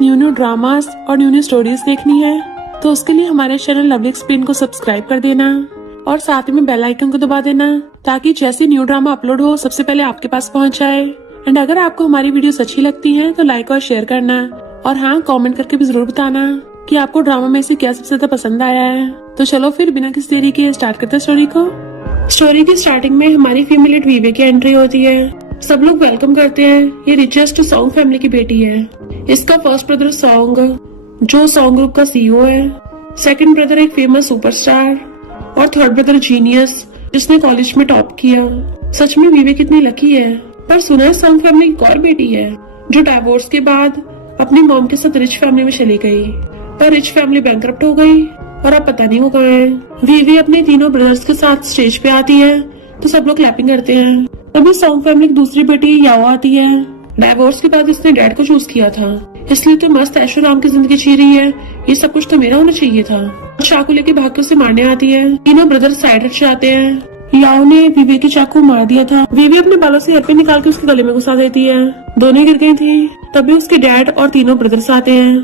New new dramas और new new stories देखनी है तो उसके लिए हमारे चैनल लवली एक्सप्लेन को सब्सक्राइब कर देना और साथ में बेल आइकन को दबा देना ताकि जैसे न्यू ड्रामा अपलोड हो सबसे पहले आपके पास पहुंच जाए। एंड अगर आपको हमारी वीडियोस अच्छी लगती हैं तो लाइक और शेयर करना और हाँ, कमेंट करके भी जरूर बताना कि आपको ड्रामा में से क्या सबसे ज्यादा पसंद आया है। तो चलो फिर बिना किसी देरी के स्टार्ट करते हैं स्टोरी को। स्टोरी की स्टार्टिंग में हमारी फीमेल लीड वीवे की एंट्री होती है। सब लोग वेलकम करते हैं। ये रिचेस्ट सॉन्ग फैमिली की बेटी है। इसका फर्स्ट ब्रदर सॉन्ग जो सॉन्ग ग्रुप का सीईओ है, सेकंड ब्रदर एक फेमस सुपरस्टार और थर्ड ब्रदर जीनियस जिसने कॉलेज में टॉप किया। सच में वीवे कितनी लकी है। पर सुना है सॉन्ग फैमिली की एक और बेटी है जो डाइवोर्स के बाद अपनी मॉम के साथ रिच फैमिली में चली गई, पर रिच फैमिली बैंकरप्ट हो गई और अब पता नहीं वो कहाँ है। वीवी अपने तीनों ब्रदर्स के साथ स्टेज पे आती है तो सब लोग क्लैपिंग करते हैं। तभी सॉन्ग फैमिली की दूसरी बेटी याओ आती है। डाइवोर्स के बाद इसने डैड को चूज किया था, इसलिए तो मस्त ऐशो आराम की जिंदगी जी रही है। ये सब कुछ तो मेरा होना चाहिए था। चाकू लेके भाग के उसे मारने आती है। तीनों ब्रदर साइड हट जाते हैं। याओ ने वीवे के चाकू मार दिया था। वीवे अपने बालों से हेयर निकाल के उसके गले में घुसा देती है। दोनों गिर गई थी। तभी उसके डैड और तीनों ब्रदर्स आते हैं।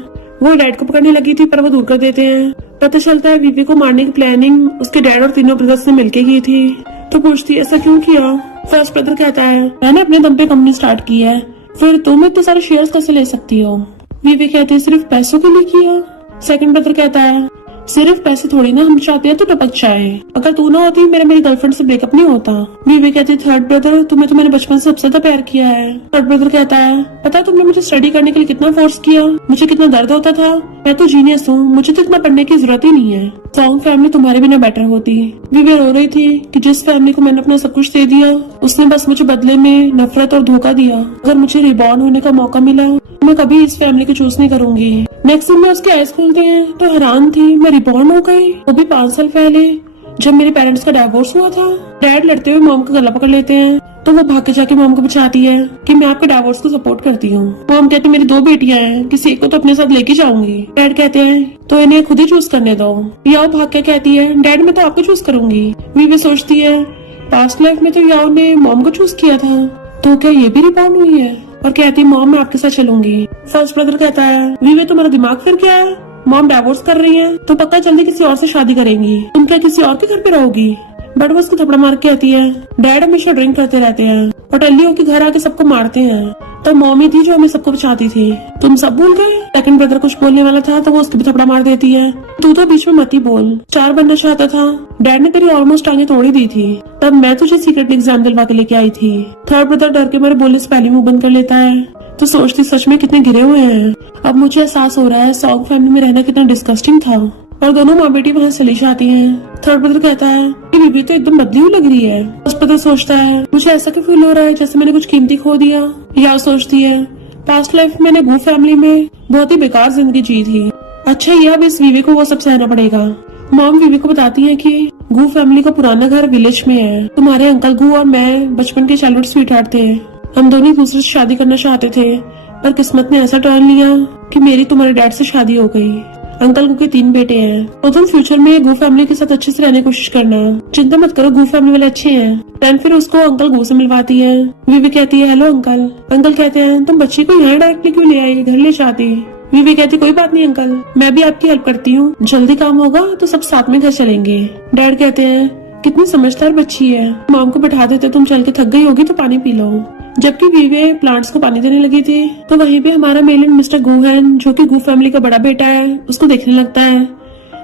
वो डैड को पकड़ने लगी थी पर वो दूर कर देते हैं। पता चलता है वीवे को मारने की प्लानिंग उसके डैड और तीनों ब्रदर्स ने मिलके की थी। तो पूछती ऐसा क्यों किया। फर्स्ट ब्रदर कहता है मैंने अपने दम पे कंपनी स्टार्ट की है, फिर तुम इतने सारे शेयर्स कैसे ले सकती हो। वीवे कहती है सिर्फ पैसों के लिए किया। सेकंड ब्रदर कहता है सिर्फ पैसे थोड़ी ना, हम चाहते हैं तो टपक जाए। अगर तू ना होती मेरी गर्लफ्रेंड से ब्रेकअप नहीं होता। वीवे कहती थर्ड ब्रदर तुम्हें तो मैंने बचपन से सबसे ज्यादा प्यार किया है। थर्ड ब्रदर कहता है पता है तुमने मुझे स्टडी करने के लिए कितना फोर्स किया, मुझे कितना दर्द होता था। मैं तो जीनियस हूँ, मुझे तो इतना पढ़ने की जरूरत ही नहीं है। सॉन्ग फैमिली तुम्हारे बिना बेटर होती। वीवे रो रही थी कि जिस फैमिली को मैंने अपना सब कुछ दे दिया उसने बस मुझे बदले में नफरत और धोखा दिया। अगर मुझे रिबॉर्न होने का मौका मिला मैं कभी इस फैमिली को चूज नहीं करूंगी। नेक्स्ट दिन में उसके आईज खुलते हैं तो हैरान थी मैं रिबॉर्न हो गई, वो भी 5 साल पहले जब मेरे पेरेंट्स का डाइवोर्स हुआ था। डैड लड़ते हुए मॉम का गला पकड़ लेते हैं तो वो भाग के जाके मॉम को बचाती है कि मैं आपके डाइवोर्स को सपोर्ट करती हूँ। मॉम कहते मेरी 2 बेटियां हैं, किसी एक को तो अपने साथ लेके जाऊंगी। डैड कहते हैं तो इन्हें खुद ही चूज करने दो। याओ भाग के कहती है डैड मैं तो आपको चूज करूंगी। वीवे सोचती है पास्ट लाइफ में तो याओ ने मॉम को चूज किया था, तो क्या ये भी रिबॉर्न हुई है। और कहती मॉम मैं आपके साथ चलूंगी। फर्स्ट ब्रदर कहता है वीवे तुम्हारा दिमाग फिर क्या है, मॉम डाइवोर्स कर रही है तो पक्का जल्दी किसी और से शादी करेंगी, तुम क्या किसी और के घर पे रहोगी। बट वो उसको थप्पड़ मार के कहती है डैड हमेशा ड्रिंक करते रहते हैं और टल्ली होके घर आके सबको मारते हैं, तो मॉमी थी जो हमें सबको बचाती थी, तुम सब भूल गए। सेकंड ब्रदर कुछ बोलने वाला था तो वो उसको भी थप्पड़ मार देती है तू तो बीच में मत ही बोल, स्टार बनना चाहता था, डैड ने तेरी ऑलमोस्ट टांगे तोड़ी दी थी, तब मैं तुझे सीक्रेट एग्जाम दिलवा के लेके आई थी। थर्ड ब्रदर डर के मेरे बोलने से पहले मुंह बंद कर लेता है तो सोचती सच में कितने गिरे हुए हैं। अब मुझे एहसास हो रहा है सॉन्ग फैमिली में रहना कितना डिस्गस्टिंग था। और दोनों माँ बेटी वहाँ चली जाती हैं। थर्ड ब्रदर कहता है कि बीबी तो एकदम बदली हुई लग रही है। फर्स्ट ब्रदर सोचता है मुझे ऐसा क्यों फील हो रहा है जैसे मैंने कुछ कीमती खो दिया। या सोचती है पास्ट लाइफ मैंने गू फैमिली में बहुत ही बेकार जिंदगी जी थी, अच्छा ये अब इस वीवे को वो सब सहना पड़ेगा। मॉम वीवे को बताती है कि गू फैमिली का पुराना घर विलेज में है, तुम्हारे अंकल गू और मैं बचपन के चाइल्डहुड स्वीटहार्ट थे, हम दोनों एक दूसरे से शादी करना चाहते थे पर किस्मत ने ऐसा टर्न लिया कि मेरी तुम्हारे डैड से शादी हो गई। अंकल गू के 3 बेटे हैं और तुम फ्यूचर में गू फैमिली के साथ अच्छे से रहने की कोशिश करना, चिंता मत करो गू फैमिली वाले अच्छे हैं। देन फिर उसको अंकल गू से मिलवाती है। वीवी कहती है हेलो अंकल। अंकल कहते हैं तुम बच्ची को यहाँ डायरेक्टली क्यों ले आई, घर ले जाती। वीवी कहती कोई बात नहीं अंकल, मैं भी आपकी हेल्प करती हूँ, जल्दी काम होगा तो सब साथ में घर चलेंगे। डैड कहते हैं कितनी समझदार बच्ची है, मॉम को बैठा देते तुम चल के थक गई होगी तो पानी पी लो। जबकि वीवे प्लांट्स को पानी देने लगी थी तो वहीं पे हमारा मेलिन मिस्टर गूहन जो कि गू फैमिली का बड़ा बेटा है उसको देखने लगता है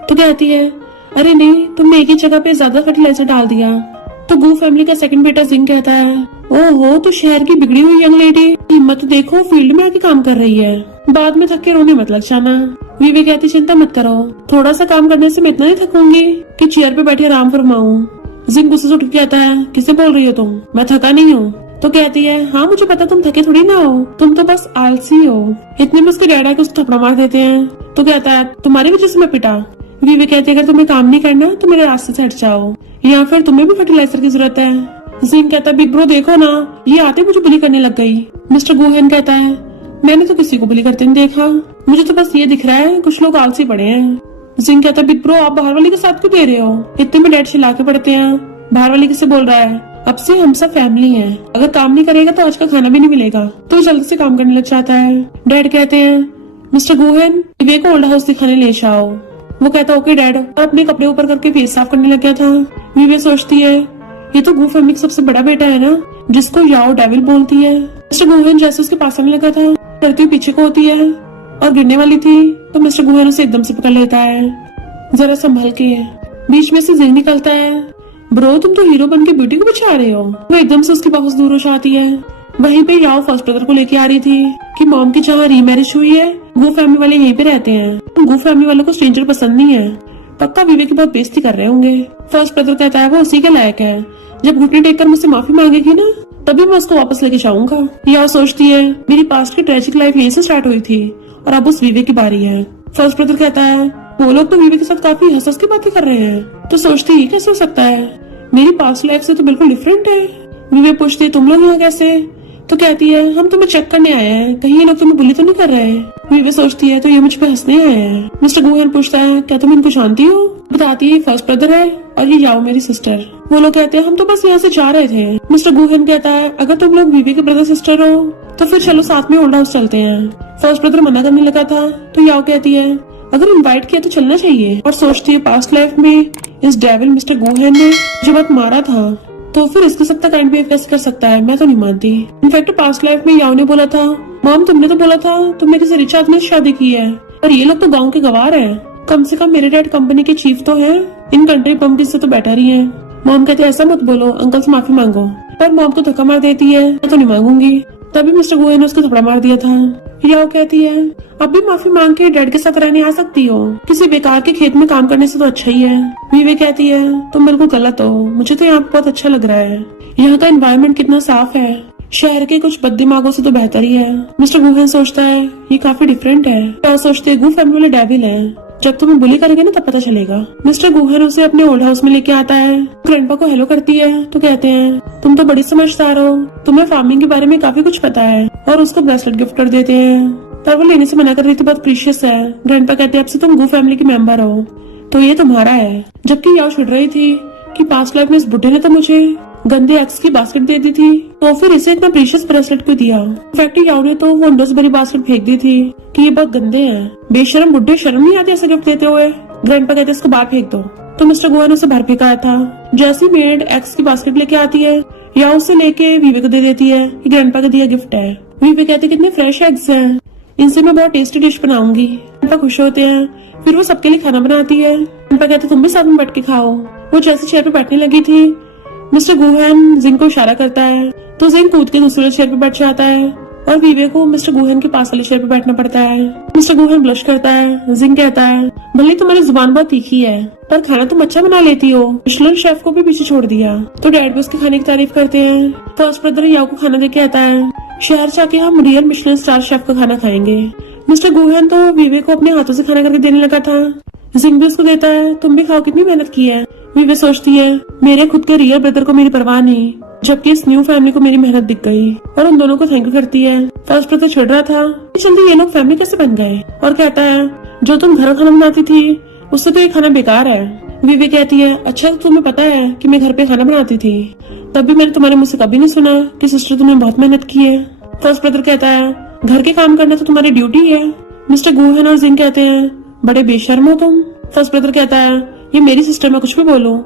तो कहती है अरे नहीं तुमने एक ही जगह पे ज्यादा फर्टिलाइजर डाल दिया। तो गू फैमिली का सेकंड बेटा जिंग कहता है ओहो तो शहर की बिगड़ी हुई यंग लेडी, हिम्मत देखो फील्ड में आके काम कर रही है, बाद में थक के रोने मत लग जाना। वीवे कहती चिंता मत करो, थोड़ा सा काम करने से मैं इतना ही थकूंगी कि चेयर पे बैठे आराम फरमाऊं। जिंग गुस्से से उठ के कहता है किसे बोल रही हो तुम, मैं थका नहीं हूँ। तो कहती है हाँ मुझे पता तुम थके थोड़ी ना हो, तुम तो बस आलसी हो। इतने में उसके डैड आके उसको थप्पड़ मार देते हैं तो कहता है तुम्हारी वजह से मैं पिटा। वीवे कहती है अगर तुम्हें काम नहीं करना तो मेरे रास्ते से हट जाओ या फिर तुम्हें भी फर्टिलाइजर की जरूरत है। जिंग कहता है बिग ब्रो देखो ना ये आते मुझे बुली करने लग गई। मिस्टर गोहेन कहता है मैंने तो किसी को बुली करते नहीं देखा, मुझे तो बस ये दिख रहा है कुछ लोग आलसी पड़े हैं। जिंग कहता है बिग ब्रो आप बाहर वाली के साथ क्यों दे रहे हो। इतने में डैड चिल्ला के पड़ते हैं बाहर वाली किसे बोल रहा है, अब से हम सब फैमिली हैं, अगर काम नहीं करेगा तो आज का खाना भी नहीं मिलेगा। तो जल्दी से काम करने लग जाता है। डैड कहते हैं मिस्टर गुहन, विवेक को ओल्ड हाउस दिखाने ले जाओ। वो कहता ओके डैड, और अपने कपड़े ऊपर करके फेस साफ करने लग गया था। विवेक सोचती है ये तो गू फैमिली का सबसे बड़ा बेटा है ना, जिसको याओ डेविल बोलती है। मिस्टर गुहन जैसे उसके पास आने लगा था, डरती हुई पीछे को होती है और गिरने वाली थी, तो मिस्टर गुहन उसे एकदम से पकड़ लेता है। जरा संभल के। बीच में से जिंग निकलता है, ब्रो तुम तो हीरो बन के ब्यूटी को बचा रहे हो। वो एकदम से उसकी बहुत दूर हो जाती है। वहीं पे याओ फर्स्ट ब्रदर को लेके आ रही थी कि मॉम की जहाँ रीमैरिज हुई है गू फैमिली वाले यहीं पे रहते हैं। गू फैमिली वालों को स्ट्रेंजर पसंद नहीं है। पक्का विवेक की बहुत बेइज्जती कर रहे होंगे। फर्स्ट ब्रदर कहता है वो उसी के लायक है, जब घुटने टेक कर मुझसे माफी मांगेगी ना तभी मैं उसको वापस लेके जाऊंगा। याओ सोचती है मेरी पास्ट की ट्रेजिक लाइफ यहीं से स्टार्ट हुई थी और अब उस विवेक की बारी है। फर्स्ट ब्रदर कहता है वो लोग तो विवेक के साथ काफी हंस की बातें कर रहे हैं, तो सोचती ही कैसे हो सकता है, मेरी पास्ट लाइफ से तो बिल्कुल डिफरेंट है। विवेक पूछती है तुम लोग यहाँ कैसे, तो कहती है हम तुम्हें चेक करने आए हैं, कहीं ये लोग तुम्हें बुली तो नहीं कर रहे। विवेक सोचती है तो ये मुझ पे हंसने आए हैं। मिस्टर गुहन पूछता है क्या तुम इनको जानती हो, बताती है फर्स्ट ब्रदर है और ये याओ मेरी सिस्टर। वो लोग कहते हैं हम तो बस यहाँ से जा रहे थे। मिस्टर गुहन कहता है अगर तुम लोग विवेक के ब्रदर सिस्टर हो तो फिर चलो साथ में ओल्ड हाउस चलते हैं। फर्स्ट ब्रदर मना करने लगा था, तो याओ कहती है अगर इनवाइट किया तो चलना चाहिए, और सोचती है पास्ट लाइफ में इस डेविल मिस्टर गुहन ने जो बात मारा था तो फिर इसके साथ काइंड बिहेव कैसे कर सकता है, मैं तो नहीं मानती। इनफैक्ट पास्ट लाइफ में याओ ने बोला था मॉम तुमने तो बोला था तुमने किसी रिच आदमी से शादी की है, और ये लोग तो गांव के गवार हैं, कम से कम मेरे डैड कंपनी के चीफ तो हैं, इन कंट्री पंपकिन से तो बेटर ही है। मॉम कहते ऐसा मत बोलो, अंकल से माफी मांगो, पर मॉम तो धक्का मार देती है मैं तो नहीं मांगूंगी। तभी मिस्टर गुहन ने उसको थप्पड़ मार दिया था। याओ कहती है अब भी माफी मांग के डैड के साथ रहने आ सकती हो, किसी बेकार के खेत में काम करने से तो अच्छा ही है। विवेक कहती है तुम बिल्कुल गलत हो, मुझे तो यहाँ बहुत अच्छा लग रहा है, यहाँ का एनवायरनमेंट कितना साफ है, शहर के कुछ बददिमागों से तो बेहतर ही है। मिस्टर गुहन सोचता है ये काफी डिफरेंट है। याओ सोचते है गू फैमिली वाले डेविल है, जब तुम्हें बुली करेंगे ना तब पता चलेगा। मिस्टर गुहन उसे अपने ओल्ड हाउस में लेके आता है, ग्रैंडपा को हेलो करती है, तो कहते हैं तुम तो बड़ी समझदार हो, तुम्हें फार्मिंग के बारे में काफी कुछ पता है, और उसको ब्रेसलेट गिफ्ट कर देते हैं, पर वो लेने से मना कर रही थी, बहुत प्रीशियस है। ग्रैंडपा कहते हैं अब से तुम गू फैमिली के मेंबर हो तो ये तुम्हारा है। जबकि याओ छिड़ रही थी कि पास्ट लाइफ में इस बुढ़े ने तो मुझे गंदे एक्स की बास्केट दे दी थी, तो फिर इसे इतना प्रीशियस ब्रेसलेट क्यों दिया। इनफैक्ट याओ ने तो वो अंडों भरी बास्केट फेंक दी थी कि ये बहुत गंदे हैं, बेशरम बुढ़े, शर्म नहीं आती ऐसे गिफ्ट देते हुए। ग्रैंडपा कहते इसको बाहर फेंक दो, तो मिस्टर गुहन उसे बाहर फेंका था। जैसी मेड एक्स की बास्केट लेके आती है याओ उसे लेके विवेक को दे देती है कि ग्रैंडपा का दिया गिफ्ट है। विवेक कहते कितने फ्रेश एग्स हैं, इनसे मैं बहुत टेस्टी डिश बनाऊंगी। ग्रैंडपा खुश होते हैं, फिर वो सबके लिए खाना बनाती है। ग्रैंडपा कहते तुम भी साथ में बैठ के खाओ। वो जैसे चेयर पे बैठने लगी थी मिस्टर गुहन जिंग को इशारा करता है, तो जिंग कूद के दूसरे चेयर पे बैठ जाता है और विवेक को मिस्टर गुहन के पास वाले चेयर पे बैठना पड़ता है। मिस्टर गुहन ब्लश करता है। जिंग कहता है भले तुम्हारी जुबान बहुत तीखी है पर खाना तुम अच्छा बना लेती हो, मिशेलिन शेफ को भी पीछे छोड़ दिया। तो डैड भी उसके खाने की तारीफ करते हैं। फर्स्ट ब्रदर याओ को खाना देके आता है, शहर जाके हम रियल मिशेलिन स्टार शेफ का खाना खाएंगे। मिस्टर गुहन तो विवेक को अपने हाथों से खाना करके देने लगा था। जिंग भी उसको देता है, तुम भी खाओ, कितनी मेहनत की है। विवेक सोचती है मेरे खुद के रियल ब्रदर को मेरी परवाह नहीं, जबकि इस न्यू फैमिली को मेरी मेहनत दिख गई, और उन दोनों को थैंक यू करती है। फर्स्ट ब्रदर छिड़ रहा था कि जल्दी ये लोग फैमिली कैसे बन गए, और कहता है जो तुम घर खाना बनाती थी उससे तो ये खाना बेकार है। विवेक कहती है अच्छा तो तुम्हें पता है कि मैं घर पे खाना बनाती थी, तब भी मैंने तुम्हारे मुँह से कभी नहीं सुना कि सिस्टर तुमने बहुत मेहनत की है। फर्स्ट ब्रदर कहता है घर के काम करना तो तुम्हारी ड्यूटी है। मिस्टर गुहन और जिंग कहते हैं बड़े बेशर्म हो तुम। फर्स्ट ब्रदर कहता है ये मेरी सिस्टर, मैं कुछ भी बोलूं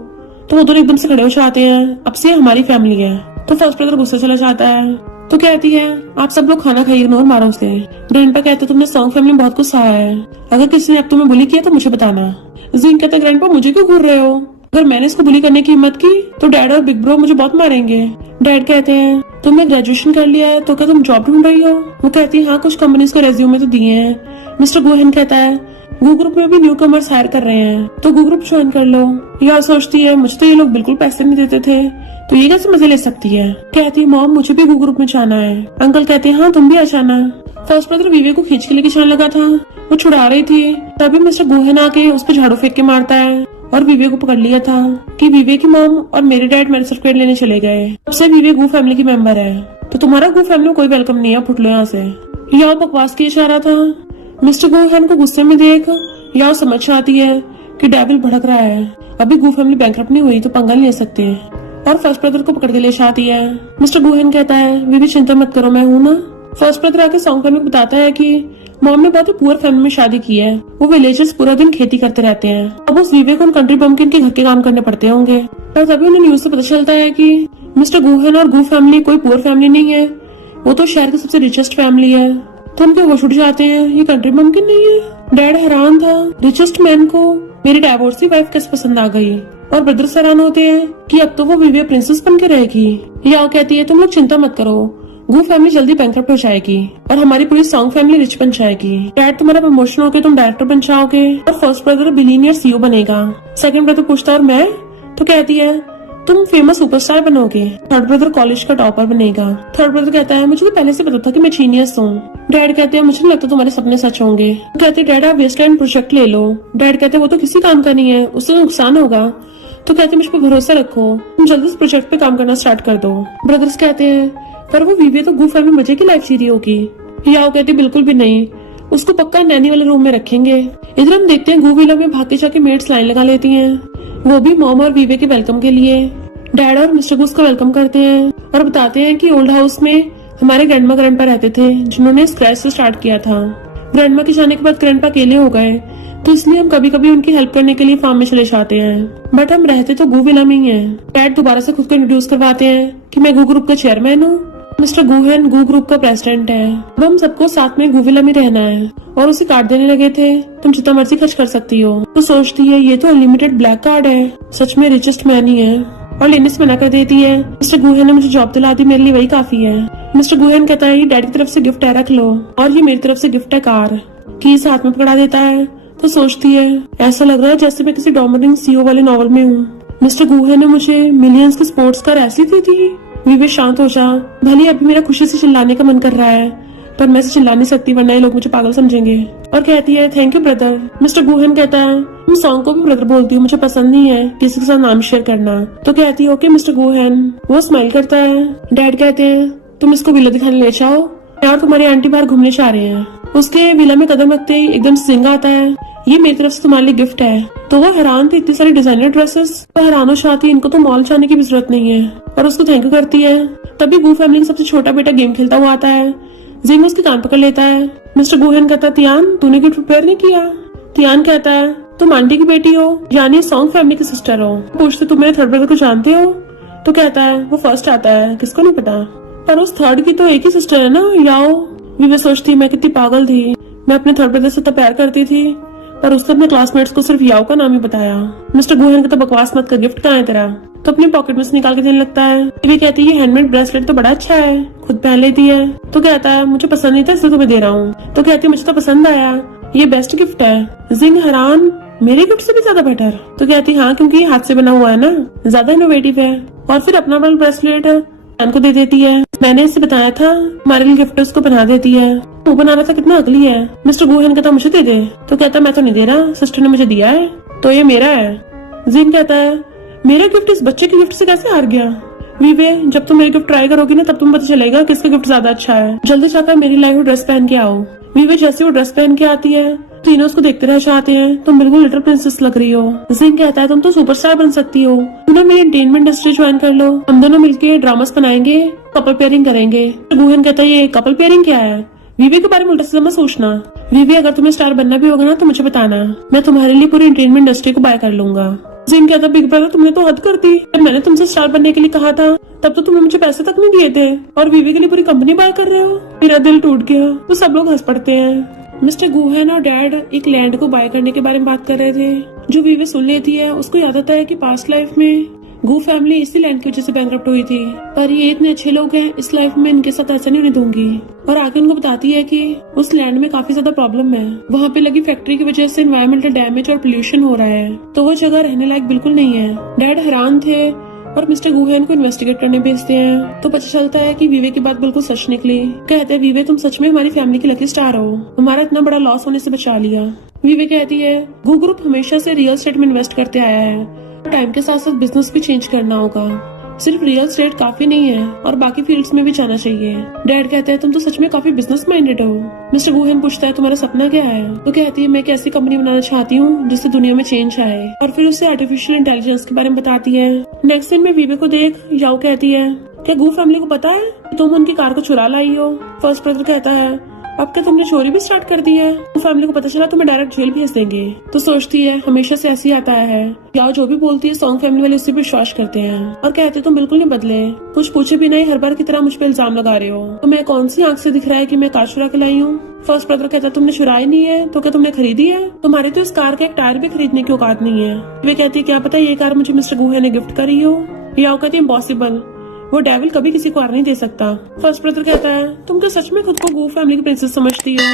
तो वो दोनों एकदम से खड़े हो जाते हैं, अब से हमारी फैमिली है। तो फर्स्ट ब्रदर गुस्सा चला जाता है, तो कहती है आप सब लोग खाना खाइए, इग्नोर मारो उसे। ग्रैंडपा कहते तुमने सॉन्ग फैमिली में बहुत कुछ सहा है, अगर किसी ने अब तुम्हें बुली किया तो मुझे बताना। जिंग कहता है ग्रैंडपा मुझे क्यों घूर रहे हो, अगर मैंने इसको बुली करने की हिम्मत की तो डैड और बिग ब्रो मुझे बहुत मारेंगे। डैड कहते हैं तुमने ग्रेजुएशन कर लिया है तो क्या तुम जॉब ढूंढ रही हो। वो कहती है हाँ कुछ कंपनीज को रेज्यूमे तो दिए हैं। मिस्टर गुहन कहता है गू ग्रुप में भी न्यू कमर्स हायर कर रहे हैं तो गू ग्रुप ज्वाइन कर लो। यार सोचती है मुझे तो ये लोग बिल्कुल पैसे नहीं देते थे तो ये कैसे मजे ले सकती है। कहती है मॉम मुझे भी गू ग्रुप में जाना है। अंकल कहते हैं हाँ तुम भी आ जाना। फर्स्ट ब्रदर विवेक को खींच के लेके जाने लगा था, वो छुड़ा रही थी, तभी मिस्टर गुहन आके उस पर झाड़ू फेंक के मारता है और विवेक को पकड़ लिया था कि विवेक की मॉम और मेरे डैड मेरे सर्टिफिकेट लेने चले गए, तब से विवेक गू फैमिली की मेंबर है, तो तुम्हारा गू फैमिली में कोई वेलकम नहीं है, फुट लो यहाँ से। याओ बकवास की इशारा था। मिस्टर गुहन को गुस्से में देख याओ समझ आती है कि डेविल भड़क रहा है, अभी गू फैमिली बैंकरप्ट नहीं हुई तो पंगा नहीं ले सकते, और फर्स्ट ब्रदर को पकड़ के ले जाती है। मिस्टर गुहन कहता है विवेक चिंता मत करो, मैं हूँ ना। फर्स्ट ब्रदर आके सॉन्ग फैमिली को बताता है कि मॉम ने बहुत ही पुअर फैमिली में शादी की है। वो विलेजर्स पूरा दिन खेती करते रहते हैं। अब उस वीवे को उन कंट्री बम्किन के घर के काम करने पड़ते होंगे। पर तभी उन्हें न्यूज से पता चलता है कि मिस्टर गुहन और गू फैमिली कोई पुअर फैमिली नहीं है, वो तो शहर की सबसे रिचेस्ट फैमिली है। तो उनके होश उठ जाते हैं, ये कंट्री बम्किन नहीं है। डैड हैरान था, रिचेस्ट मैन को मेरी डाइवोर्सी वाइफ कैसे पसंद आ गई। और ब्रदर्स हैरान होते हैं कि अब तो वो वीवे प्रिंसेस बन के रहेगी। याओ कहती है तुम लोग चिंता मत करो, गू फैमिली जल्दी बैंकरप्ट हो जाएगी और हमारी पूरी सॉन्ग फैमिली रिच बन जाएगी। डैड तुम्हारा प्रमोशन होकर तुम डायरेक्टर बन जाओगे और फर्स्ट ब्रदर बिलियनियर सीईओ बनेगा। सेकंड ब्रदर पूछता और मैं, तो कहती है तुम फेमस सुपरस्टार बनोगे। थर्ड ब्रदर कॉलेज का टॉपर बनेगा। थर्ड ब्रदर कहता है मुझे तो पहले से पता था कि मैं जीनियस हूँ। डैड कहते हैं मुझे नहीं लगता तुम्हारे सपने सच होंगे। कहते हैं डैड आप वेस्टलैंड प्रोजेक्ट ले लो। डैड कहते हैं वो तो किसी काम का नहीं है, उससे नुकसान होगा। तो कहते हैं मुझ पर भरोसा रखो, तुम जल्दी इस प्रोजेक्ट पे काम करना स्टार्ट कर दो। ब्रदर्स कहते हैं पर वो वीवे तो गू फैमिली में मजे की लाइफ जी रही होगी। याओ कहती बिल्कुल भी नहीं, उसको पक्का नैनी वाले रूम में रखेंगे। इधर हम देखते हैं गू विला में भाग जाके मेड्स लाइन लगा लेती हैं, वो भी मॉम और वीवे के वेलकम के लिए। डैड और मिस्टर गूस का वेलकम करते हैं और बताते हैं कि ओल्ड हाउस में हमारे ग्रैंडमा ग्रैंडपा रहते थे जिन्होंने स्क्रैच से स्टार्ट किया था। ग्रैंडमा के जाने के बाद ग्रैंडपा अकेले हो गए, तो इसलिए हम कभी कभी उनकी हेल्प करने के लिए फार्म में चले जाते हैं। बट हम रहते तो गू विला में ही हैं। डैड दोबारा से खुद को इंट्रोड्यूस करवाते हैं कि मैं गू ग्रुप का चेयरमैन हूँ, मिस्टर गुहन गू ग्रुप का प्रेसिडेंट है। अब हम सबको साथ में गू विला में रहना है। और उसे कार्ड देने लगे थे, तुम जितना मर्जी खर्च कर सकती हो। तो सोचती है ये तो अनलिमिटेड ब्लैक कार्ड है, सच में रिचेस्ट मैन ही है, और लेने से मना कर देती है। मिस्टर गुहन ने मुझे जॉब दिला दी, मेरे लिए वही काफी है। मिस्टर गुहन कहता है ये डैड की तरफ से गिफ्ट है, रख लो, और ये मेरी तरफ से गिफ्ट है कार। कीज हाथ में पकड़ा देता है तो सोचती है ऐसा लग रहा है जैसे मैं किसी डोमिनिक सीईओ वाले नॉवल में हूँ। मिस्टर गुहन ने मुझे मिलियंस की स्पोर्ट्स कार ऐसी दी थी। वीवे शांत हो जा, भले अभी मेरा खुशी से चिल्लाने का मन कर रहा है, पर मैं चिल्ला नहीं सकती वरना ये लोग मुझे पागल समझेंगे। और कहती है थैंक यू ब्रदर। मिस्टर गुहन कहता है तुम सॉन्ग को भी ब्रदर बोलती हूँ, मुझे पसंद नहीं है किसी के साथ नाम शेयर करना। तो कहती है ओके मिस्टर गुहन। वो स्माइल करता है। डैड कहते हैं तुम इसको विला दिखाने ले जाओ, और तुम्हारी आंटी बाहर घूमने जा रहे हैं। उसके विला में कदम रखते ही एकदम सिंह आता है, ये मेरी तरफ से तुम्हारे लिए गिफ्ट है। तो वो हैरान थी, इतनी सारी डिजाइनर ड्रेसेस। वो हैरान हो जाती है, इनको तो मॉल जाने की भी जरूरत नहीं है, और उसको थैंक यू करती है। तभी गू फैमिली का सबसे छोटा बेटा गेम खेलता हुआ आता है। जिंग उसके कान पकड़ लेता है। मिस्टर गुहन कहता है तियान तूने गिफ्ट प्रिपेयर नहीं किया। तियान कहता है तुम आंटी की बेटी हो, यानी सॉन्ग फैमिली की सिस्टर हो। पूछते तुम मेरे थर्ड ब्रदर को जानते हो। तो कहता है वो फर्स्ट आता है, किसको नहीं पता, पर उस थर्ड की तो एक ही सिस्टर है ना, याओ। वीवे सोचती मैं कितनी पागल थी, मैं अपने थर्ड ब्रदर से तो प्यार करती थी, पर उसने अपने क्लासमेट्स को सिर्फ याओ का नाम ही बताया। मिस्टर गुहन का तो बकवास मत कर, गिफ्ट कहाँ है तेरा। तो अपनी पॉकेट में से निकाल के देने लगता है। वीवे कहती है ये हैंडमेड ब्रेसलेट तो बड़ा अच्छा है, खुद पहन लेती है। तो कहता है मुझे पसंद नहीं था इसलिए तुम्हें दे रहा हूँ। तो कहती है मुझे तो पसंद आया, ये बेस्ट गिफ्ट है। जिंग हैरान, मेरे गिफ्ट से भी ज्यादा बेटर। तो कहती हाँ क्योंकि ये हाथ से बना हुआ है ना, ज्यादा इनोवेटिव है। और फिर अपना वाला ब्रेसलेट तियान को दे देती है। मैंने इसे बताया था हमारे लिए गिफ्ट, उसको बना देती है। वो बनाना था कितना अगली है। मिस्टर गुहन कहता मुझे दे दे। तो कहता मैं तो नहीं दे रहा, सिस्टर ने मुझे दिया है तो ये मेरा है। जिंग कहता है मेरा गिफ्ट इस बच्चे के गिफ्ट से कैसे हार गया। वीवे जब तुम मेरी गिफ्ट ट्राई करोगी ना तब तुम पता चलेगा किसका गिफ्ट ज्यादा अच्छा है। जल्दी जाकर मेरी लाइव ड्रेस पहन के आओ। वीवे जैसे वो ड्रेस पहन के आती है तीनों उसको देखते रह जाते हैं। तुम बिल्कुल लिटिल प्रिंसेस लग रही हो। जिंग कहता है तुम तो सुपरस्टार बन सकती हो, तुम मेरी एंटरटेनमेंट इंडस्ट्री ज्वाइन कर लो, हम दोनों मिलके ड्रामास बनाएंगे, कपल पेयरिंग करेंगे। गुहन कहता है ये कपल पेयरिंग क्या है। वीवे के बारे में उल्टा सीधा मत सोचना। वीवे अगर तुम्हें स्टार बनना भी होगा ना तो मुझे बताना, मैं तुम्हारे लिए पूरी एंटरटेनमेंट इंडस्ट्री को बाय कर लूंगा। जिंग कहता बिग ब्रदर तुमने तो हद कर दी, जब मैंने तुमसे स्टार बनने के लिए कहा था तब तो तुमने मुझे पैसे तक नहीं दिए थे, और वीवे के लिए पूरी कंपनी बाय कर रहे हो। मेरा दिल टूट गया। तो सब लोग हंस पड़ते हैं। मिस्टर गुहन और डैड एक लैंड को बाय करने के बारे में बात कर रहे थे। जो वीवे सुन लेती है उसको याद आता है कि पास्ट लाइफ में गू फैमिली इसी लैंड की वजह से बैंकरप्ट हुई थी, पर ये इतने अच्छे लोग हैं, इस लाइफ में इनके साथ ऐसा नहीं होने दूंगी। और आगे उनको बताती है कि उस लैंड में काफी ज्यादा प्रॉब्लम है, वहाँ पे लगी फैक्ट्री की वजह से एनवायरमेंटल डैमेज और पोल्यूशन हो रहा है, तो वो जगह रहने लायक बिल्कुल नहीं है। डैड हैरान थे और मिस्टर गुहन को इन्वेस्टिगेट करने भेजते हैं। तो पता चलता है कि वीवे की बात बिल्कुल सच निकली। कहते हैं वीवे तुम सच में हमारी फैमिली की लकी स्टार हो, हमारा इतना बड़ा लॉस होने से बचा लिया। वीवे कहती है गू ग्रुप हमेशा से रियल एस्टेट में इन्वेस्ट करते आया है, टाइम के साथ साथ बिजनेस भी चेंज करना होगा, सिर्फ रियल एस्टेट काफी नहीं है और बाकी फील्ड्स में भी जाना चाहिए। डैड कहते हैं तुम तो सच में काफी बिजनेस माइंडेड हो। मिस्टर गुहन पूछता है तुम्हारा सपना क्या है। तो कहती है मैं एक ऐसी कंपनी बनाना चाहती हूँ जिससे दुनिया में चेंज आए, और फिर उसे आर्टिफिशियल इंटेलिजेंस के बारे में बताती है। नेक्स्ट सीन में वीवे को देख याओ कहती है क्या गू फैमिली को पता है तुम उनकी कार को चुरा लाई हो। फर्स्ट ब्रदर कहता है अब क्या तुमने चोरी भी स्टार्ट कर दी है? फैमिली को पता चला तुम्हें डायरेक्ट जेल भेज देंगे। तो सोचती है हमेशा से ऐसे ही आता है। याओ जो भी बोलती है सॉन्ग फैमिली वाले उससे भी विश्वास करते हैं और कहते तुम बिल्कुल नहीं बदले, कुछ पूछे भी नहीं, हर बार की तरह मुझ पे इल्जाम लगा रहे हो। तो मैं कौन सी आंख से दिख रहा है कि मैं कार चुरा के लाई हूँ? फर्स्ट ब्रदर कहता तुमने चुराई नहीं है तो क्या तुमने खरीदी है? तुम्हारे तो इस कार का एक टायर भी खरीदने की औकात नहीं है। वे कहती है क्या पता ये कार मुझे मिस्टर गुहा ने गिफ्ट करी हो। याओ कहती है इम्पॉसिबल, वो डेविल कभी किसी को कार नहीं दे सकता। फर्स्ट ब्रदर कहता है तुम क्या सच में खुद को गू फैमिली की प्रिंसेस समझती हो?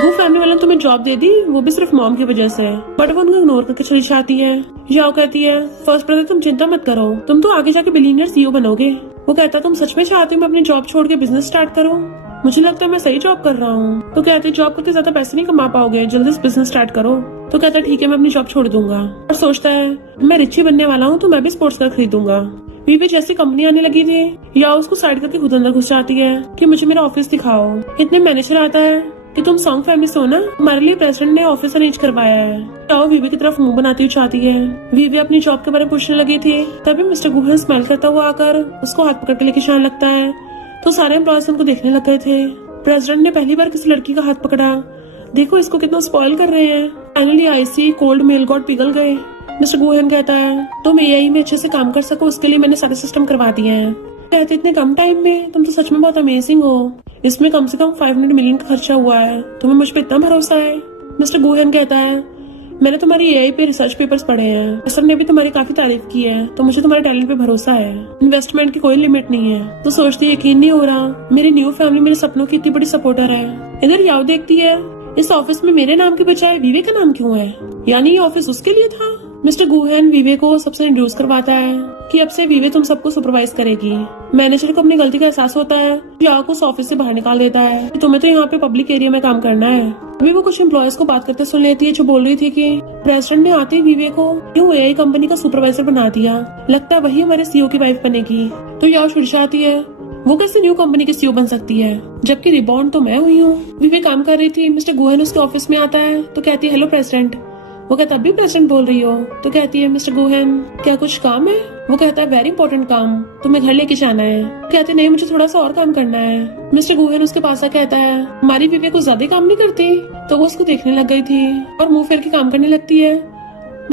गू फैमिली वाले ने तुम्हें जॉब दे दी, वो भी सिर्फ मॉम की वजह से, बट वो उनको इग्नोर करके चली जाती है। याओ कहती है फर्स्ट ब्रदर तुम चिंता मत करो, तुम तो आगे जाके बिलियनियर सीईओ बनोगे। वो कहता तुम सच में चाहती हो मैं अपनी जॉब छोड़ के बिजनेस स्टार्ट करूँ? मुझे लगता है मैं सही जॉब कर रहा हूँ। तो कहते जॉब करके ज्यादा पैसे नहीं कमा पाओगे, जल्दी से बिजनेस स्टार्ट करो। तो कहता ठीक है मैं अपनी जॉब छोड़ दूंगा। और सोचता है मैं रिची बनने वाला हूँ तो मैं भी स्पोर्ट्स कार खरीदूंगा। वीवे जैसी कंपनी आने लगी थी या उसको साइड करके खुद अंदर घुस जाती है कि मुझे मेरा ऑफिस दिखाओ। इतने मैनेजर आता है कि तुम सॉन्ग फैमिली से हो ना, हमारे लिए प्रेसिडेंट ने ऑफिस अरेंज करवाया है। याओ वीवे की तरफ मुंह बनाती हुई चाहती है। वीवे अपनी जॉब के बारे में पूछने लगी थी तभी मिस्टर गुहा स्माइल करता हुआ आकर उसको हाथ पकड़ के लेके जाने लगता है। तो सारे एम्प्लॉयज उनको देखने लग गए थे। प्रेसिडेंट ने पहली बार किसी लड़की का हाथ पकड़ा, देखो इसको कितना स्पॉइल कर रहे हैं। Finally icy cold male god पिघल गए। मिस्टर गुहन कहता है तुम एआई में अच्छे से काम कर सको उसके लिए मैंने सारे सिस्टम करवा दिए हैं। कहते इतने कम टाइम में, तुम तो सच में बहुत अमेजिंग हो। इसमें कम से कम 500 मिलियन का खर्चा हुआ है, तुम्हें मुझ पे इतना भरोसा है? मिस्टर गुहन कहता है मैंने तुम्हारी एआई पे रिसर्च पेपर्स पढ़े हैं, सर ने भी तुम्हारी काफी तारीफ की है, तो मुझे तुम्हारे टैलेंट पे भरोसा है। इन्वेस्टमेंट की कोई लिमिट नहीं है। तो सोचती यकीन नहीं हो रहा मेरी न्यू फैमिली मेरे सपनों की इतनी बड़ी सपोर्टर है। इधर याओ देखती है इस ऑफिस में मेरे नाम के बजाय वीवे का नाम क्यों है, यानी ये ऑफिस उसके लिए था। मिस्टर गुहन वीवे को सबसे इंट्रोड्यूस करवाता है कि अब से वीवे तुम सबको सुपरवाइज करेगी। मैनेजर को अपनी गलती का एहसास होता है, याओ को उस ऑफिस से बाहर निकाल देता है कि तुम्हें तो यहाँ पे पब्लिक एरिया में काम करना है। अभी वो कुछ एम्प्लॉयज को बात करते सुन लेती है जो बोल रही थी कि प्रेसिडेंट ने आते ही वीवे को क्यों एआई कंपनी का सुपरवाइजर बना दिया, लगता है वही हमारे सीईओ की वाइफ बनेगी। तो याओ चिढ़ाती है वो कैसे न्यू कंपनी की सीईओ बन सकती है जबकि रिबॉर्न तो मैं हुई हूँ। वीवे काम कर रही थी, मिस्टर गुहन उसके ऑफिस में आता है तो कहती है हेलो प्रेसिडेंट। वो कहता अभी प्रेसिडेंट बोल रही हो? तो कहती है मिस्टर गुहन क्या कुछ काम है? वो कहता है वेरी इंपॉर्टेंट काम, तुम्हें घर लेके जाना है। कहते नहीं मुझे थोड़ा सा और काम करना है। मिस्टर गुहन उसके पास आ कहता है हमारी वीवे को ज्यादा काम नहीं करती। तो वो उसको देखने लग गई थी और मुंह फेर के काम करने लगती है,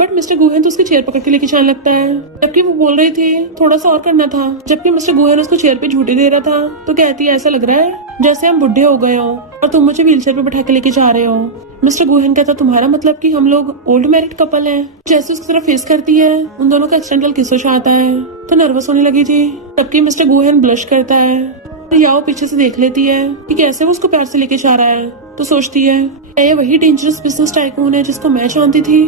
बट मिस्टर गुहन तो उसकी चेयर पकड़ के लेके जाने लगता है, जबकि वो बोल रही थी थोड़ा सा और करना था। जबकि मिस्टर गुहन उसको चेयर पे झूठे दे रहा था। तो कहती है ऐसा लग रहा है जैसे हम बुढ़े हो गए हो और तुम मुझे व्हील चेयर पे बैठा के लेके जा रहे हो। मिस्टर गुहन कहता तुम्हारा मतलब कि हम लोग ओल्ड मैरिड कपल हैं। जैसे उसकी तरफ फेस करती है उन दोनों का एक्सीडेंटल किस हो जाता है तो नर्वस होने लगी थी, जबकि मिस्टर गुहन ब्लश करता है। तो याओ पीछे से देख लेती है कि कैसे वो उसको प्यार से लेके जा रहा है। तो सोचती है ये वही डेंजरस बिजनेस टाइकून है जिसको मैं जानती थी।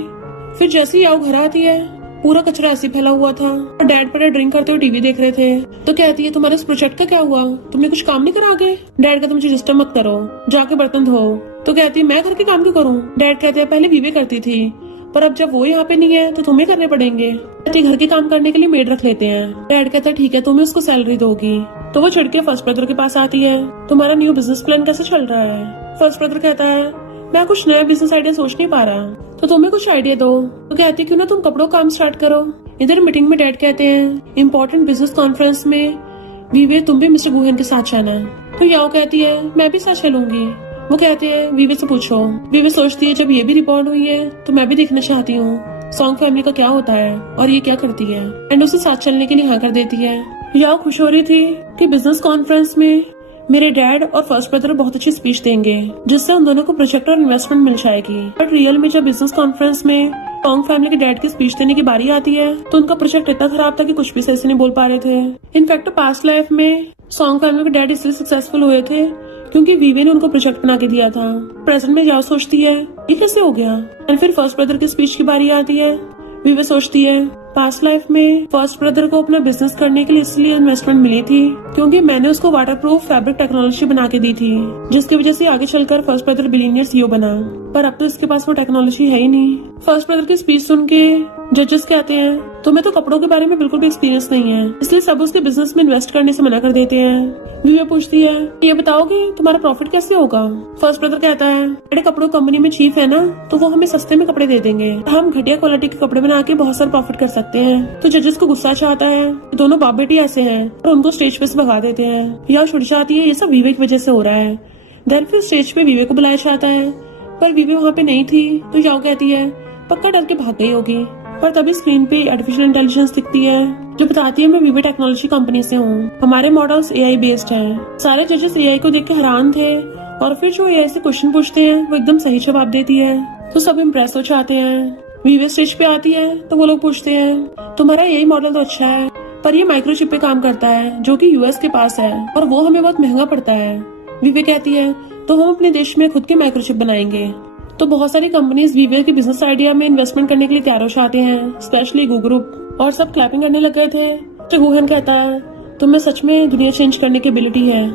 फिर जैसे ही याओ घर आती है पूरा कचरा ऐसे फैला हुआ था और डैड पर ड्रिंक करते हुए टीवी देख रहे थे। तो कहती है तुम्हारे इस प्रोजेक्ट का क्या हुआ, तुमने कुछ काम नहीं करा आगे? डैड कहते मुझे डिस्टर्ब मत करो, जाके बर्तन धो। तो कहती है मैं घर के काम क्यों करूँ? डैड कहते हैं पहले वीवे करती थी पर अब जब वो यहाँ पे नहीं है तो तुम्हें करने पड़ेंगे। कहती घर के काम करने के लिए मेड रख लेते हैं। डैड कहता है ठीक है तुम्हें उसको सैलरी दोगी। तो वो चिढ़ के फर्स्ट ब्रदर के पास आती है, तुम्हारा न्यू बिजनेस प्लान कैसे चल रहा है? फर्स्ट ब्रदर कहता है मैं कुछ नया बिजनेस आइडिया सोच नहीं पा रहा, तो तुम्हें कुछ आइडिया दो। तो कहती है क्यों ना तुम कपड़ों काम स्टार्ट करो। इधर मीटिंग में डैड कहते हैं इम्पोर्टेंट बिजनेस कॉन्फ्रेंस में वीवे तुम भी मिस्टर गुहन के साथ जाना है। तो याओ कहती है मैं भी साथ चलूंगी। वो कहते हैं वीवे से पूछो। वीवे सोचती है जब ये भी रिबॉर्न हुई है तो मैं भी देखना चाहती हूँ सॉन्ग फैमिली का क्या होता है और ये क्या करती है, एंड उसे साथ चलने के लिए हाँ कर देती है। याओ खुश हो रही थी कि बिजनेस कॉन्फ्रेंस में मेरे डैड और फर्स्ट ब्रदर बहुत अच्छी स्पीच देंगे जिससे उन दोनों को प्रोजेक्ट और इन्वेस्टमेंट मिल जाएगी। बट रियल में जब बिजनेस कॉन्फ्रेंस में सॉन्ग फैमिली के डैड की स्पीच देने की बारी आती है तो उनका प्रोजेक्ट इतना खराब था कि कुछ भी सही से नहीं बोल पा रहे थे। इनफैक्ट पास्ट लाइफ में सॉन्ग फैमिली के डैड इसलिए सक्सेसफुल हुए थे क्योंकि वीवे ने उनको प्रोजेक्ट बना के दिया था। प्रेजेंट में याओ सोचती है ये कैसे हो गया, एंड फिर फर्स्ट ब्रदर की स्पीच की बारी आती है। वीवे सोचती है पास्ट लाइफ में फर्स्ट ब्रदर को अपना बिजनेस करने के लिए इसलिए इन्वेस्टमेंट मिली थी क्योंकि मैंने उसको वाटरप्रूफ फैब्रिक टेक्नोलॉजी बना के दी थी जिसकी वजह से आगे चलकर फर्स्ट ब्रदर बिलियनियर सीईओ बना, पर अब तो इसके पास वो टेक्नोलॉजी है ही नहीं। फर्स्ट ब्रदर की स्पीच सुन के जजेस कहते हैं तुम्हें तो कपड़ों के बारे में बिल्कुल भी एक्सपीरियंस नहीं है, इसलिए सब उसके बिजनेस में इन्वेस्ट करने से मना कर देते हैं। वीवे पूछती है ये बताओगे तुम्हारा प्रॉफिट कैसे होगा? फर्स्ट ब्रदर कहता है बड़े कपड़ों कंपनी में चीफ है ना तो वो हमें सस्ते में कपड़े दे देंगे, हम घटिया क्वालिटी के कपड़े बना के बहुत सारा प्रॉफिट कर सकते हैं। तो जजेस को गुस्सा चाहता है, दोनों बाप बेटी ऐसे हैं और उनको स्टेज पे से भगा देते हैं। यह छुड़ जाती है ये सब वीवे की वजह से हो रहा है। देन फिर स्टेज पे विवे को बुलाया जाता है, पर विवे वहाँ पे नहीं थी। तो याओ कहती है पक्का डर के भाग गई होगी। पर तभी स्क्रीन पे आर्टिफिशियल इंटेलिजेंस दिखती है जो बताती है मैं विवे टेक्नोलॉजी कंपनी से हूँ, हमारे मॉडल्स एआई बेस्ड हैं। सारे जजेस एआई को देख के हैरान थे और फिर जो एआई से क्वेश्चन पूछते हैं वो एकदम सही जवाब देती है, तो सब इम्प्रेस हो जाते हैं। विवे स्टेज पे आती है तो वो लोग पूछते हैं तुम्हारा एआई मॉडल तो अच्छा है, पर ये माइक्रोचिप पे काम करता है जो कि यूएस के पास है और वो हमें बहुत महंगा पड़ता है। विवे कहती है तो हम अपने देश में खुद के माइक्रोचिप बनाएंगे। तो बहुत सारी कंपनीज विवे के बिजनेस आइडिया में इन्वेस्टमेंट करने के लिए तैयार हो जाते हैं, स्पेशली गूगल ग्रुप, और सब क्लैपिंग करने लग गए थे। तो गुहन कहता है तुम्हें सच में दुनिया चेंज करने की एबिलिटी है।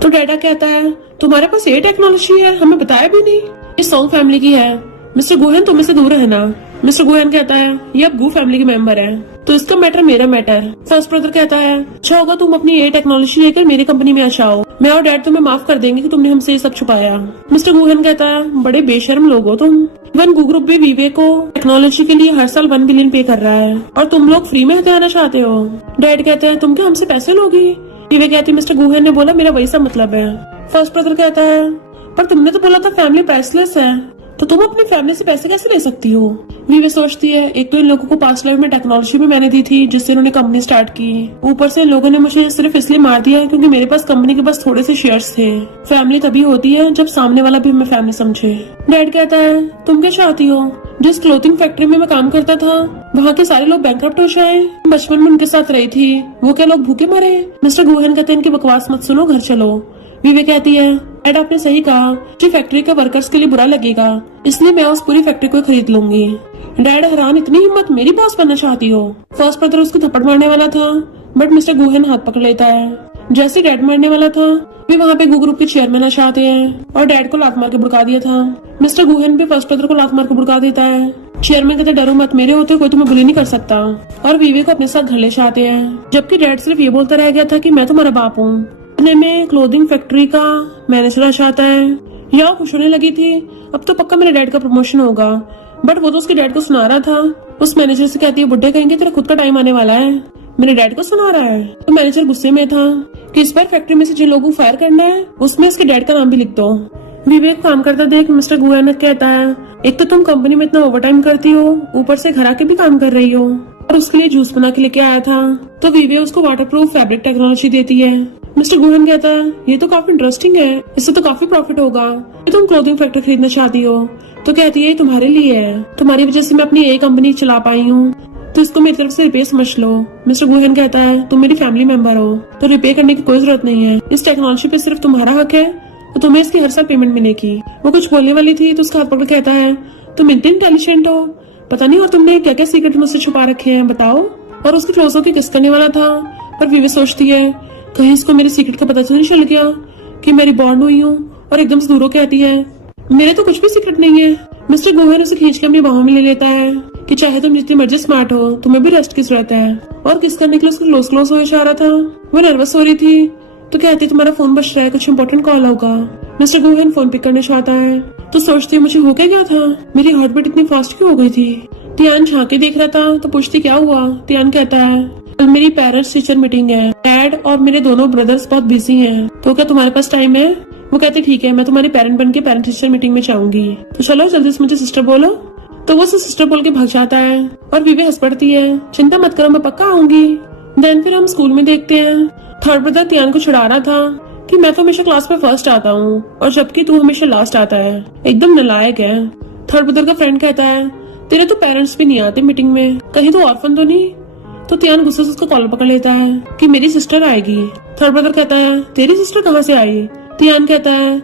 तो डेटा कहता है तुम्हारे पास ये टेक्नोलॉजी है, हमें बताया भी नहीं, ये सॉन्ग फैमिली की है। मिस्टर गुहन तुम इससे दूर रहना। मिस्टर गुहन कहता है ये अब गू फैमिली के मेंबर है, तो इसका मैटर मेरा मैटर। फर्स्ट ब्रदर कहता है अच्छा होगा तुम अपनी ये टेक्नोलॉजी लेकर मेरी कंपनी में आ जाओ, मैं और डैड तुम्हें माफ कर देंगे कि तुमने हमसे ये सब छुपाया। मिस्टर गुहन कहता है बड़े बेशर्म लोग हो तुम। इवन गू ग्रुप भी विवे को टेक्नोलॉजी के लिए हर साल 1 बिलियन पे कर रहा है और तुम लोग फ्री में हथियाना चाहते हो। डैड कहते हैं तुम क्या हमसे पैसे लोगी? विवे कहती मिस्टर गुहन ने बोला मेरा वही सा मतलब है। फर्स्ट ब्रदर कहता है पर तुमने तो बोला था फैमिली प्राइसलेस है, तो तुम अपनी फैमिली से पैसे कैसे ले सकती हो? विवे सोचती है एक तो इन लोगों को पास्ट लाइफ में टेक्नोलॉजी भी मैंने दी थी जिससे इन्होंने कंपनी स्टार्ट की, ऊपर से इन लोगों ने मुझे सिर्फ इसलिए मार दिया क्योंकि मेरे पास कंपनी के पास थोड़े से शेयर्स थे। फैमिली तभी होती है जब सामने वाला भी हमें फैमिली समझे। डैड कहता है तुम क्या चाहती हो? जिस क्लोथिंग फैक्ट्री में मैं काम करता था वहाँ के सारे लोग बैंकरप्ट हो जाए, बचपन में उनके साथ रही थी, वो क्या लोग भूखे मरे? मिस्टर गुहन कहते हैं इनकी बकवास मत सुनो, घर चलो। विवे कहती है डैड आपने सही कहा कि फैक्ट्री के वर्कर्स के लिए बुरा लगेगा, इसलिए मैं उस पूरी फैक्ट्री को खरीद लूंगी। डैड हैरान इतनी हिम्मत, मेरी बॉस बनना चाहती हो? फर्स्ट ब्रदर उसको थप्पड़ मारने वाला था बट मिस्टर गुहन हाथ पकड़ लेता है। जैसे डैड मारने वाला था वे वहाँ पे गू ग्रुप के चेयरमैन आ जाते हैं और डैड को लात मार के भुड़का दिया था। मिस्टर गुहन भी फर्स्ट ब्रदर को लात मार के भुड़का देता है। चेयरमैन कहते डरो मत, मेरे होते कोई तुम्हें बुली नहीं कर सकता, और विवे को अपने साथ घर ले जाते हैं। जबकि डैड सिर्फ ये बोलता रह गया था कि मैं तुम्हारा बाप हूँ। में क्लोथिंग फैक्ट्री का मैनेजर आ जाता है। यह खुश होने लगी थी अब तो पक्का मेरे डैड का प्रमोशन होगा, बट वो तो उसके डैड को सुना रहा था। उस मैनेजर से कहती है बुड्ढे कहेंगे तेरा खुद का टाइम आने वाला है, मेरे डैड को सुना रहा है। तो मैनेजर गुस्से में था कि इस बार फैक्ट्री में से जिन लोगों को फायर करना है उसमें इसके डैड का नाम भी लिख दो। विवेक काम करता देख मिस्टर गुहन कहता है एक तो तुम कंपनी में इतना ओवरटाइम करती हो, ऊपर से घर आके भी काम कर रही हो, और उसके लिए जूस बना के लेके आया था। तो विवे उसको वाटरप्रूफ फैब्रिक टेक्नोलॉजी देती है। मिस्टर गुहन कहता है ये तो काफी इंटरेस्टिंग है, इससे तो काफी प्रॉफिट होगा। तुम क्लोथिंग फैक्ट्री खरीदना चाहती हो? तो कहती है तुम्हारे लिए है, तुम्हारी वजह से मैं अपनी एक कंपनी चला पाई हूँ, तो इसको मेरी तरफ से रिपे समझ लो। मिस्टर गुहन कहता है तुम मेरी फैमिली मेंबर हो तो रिपे करने की कोई जरूरत नहीं है, इस टेक्नोलॉजी पे सिर्फ तुम्हारा हक है, तो तुम्हें इसकी हर साल पेमेंट मिलेगी। वो कुछ बोलने वाली थी तो उसका हाथ पकड़ कहता है तुम इतने इंटेलिजेंट हो, पता नहीं और तुमने क्या क्या सीक्रेट मुझसे छुपा रखे हैं, बताओ। और उसकी क्लोजों की किस करने वाला था, पर विवे सोचती है कहीं इसको मेरे सीक्रेट का पता तो नहीं चल गया कि मैं रिबॉर्न हुई हूँ, और एकदम से दूरों कहती है मेरे तो कुछ भी सीक्रेट नहीं है। मिस्टर गुहन उसे खींच के अपनी बाहों में ले लेता है कि चाहे तुम जितनी मर्जी स्मार्ट हो तुम्हें भी रेस्ट की जरूरत है, और किस करने के लिए उसको क्लोज हो जा रहा था। वो नर्वस हो रही थी तो कहती तुम्हारा फोन बज रहा है, कुछ इम्पोर्टेंट कॉल होगा। मिस्टर गुहन फोन पिक करना चाहता है तो सोचती है मुझे हो क्या था, मेरी हार्ट बीट इतनी फास्ट क्यों हो गई थी। तियान झांके देख रहा था तो पूछती क्या हुआ। तियान कहता है कल मेरी पेरेंट्स टीचर मीटिंग है, डैड और मेरे दोनों ब्रदर्स बहुत बिजी हैं, तो क्या तुम्हारे पास टाइम है? वो कहते ठीक है, मैं तुम्हारी पेरेंट बन के पेरेंट टीचर मीटिंग में जाऊंगी, तो चलो जल्दी से मुझे सिस्टर बोलो। तो वो सिस्टर बोल के भाग जाता है और विवे हंस पड़ती है चिंता मत करो मैं पक्का आऊंगी। देन फिर हम स्कूल में देखते हैं थर्ड ब्रदर तियान को छुड़ा रहा था कि मैं तो हमेशा क्लास में फर्स्ट आता हूँ और जबकि तू हमेशा लास्ट आता है, एकदम नालायक है। थर्ड ब्रदर का फ्रेंड कहता है तेरे तो पेरेंट्स भी नहीं आते मीटिंग में, कहीं तो ऑर्फन तो नहीं। तो तियान गुस्से से उसका कॉलर पकड़ लेता है कि मेरी सिस्टर आएगी। थर्ड ब्रदर कहता है तेरी सिस्टर कहाँ से आई? तियान कहता है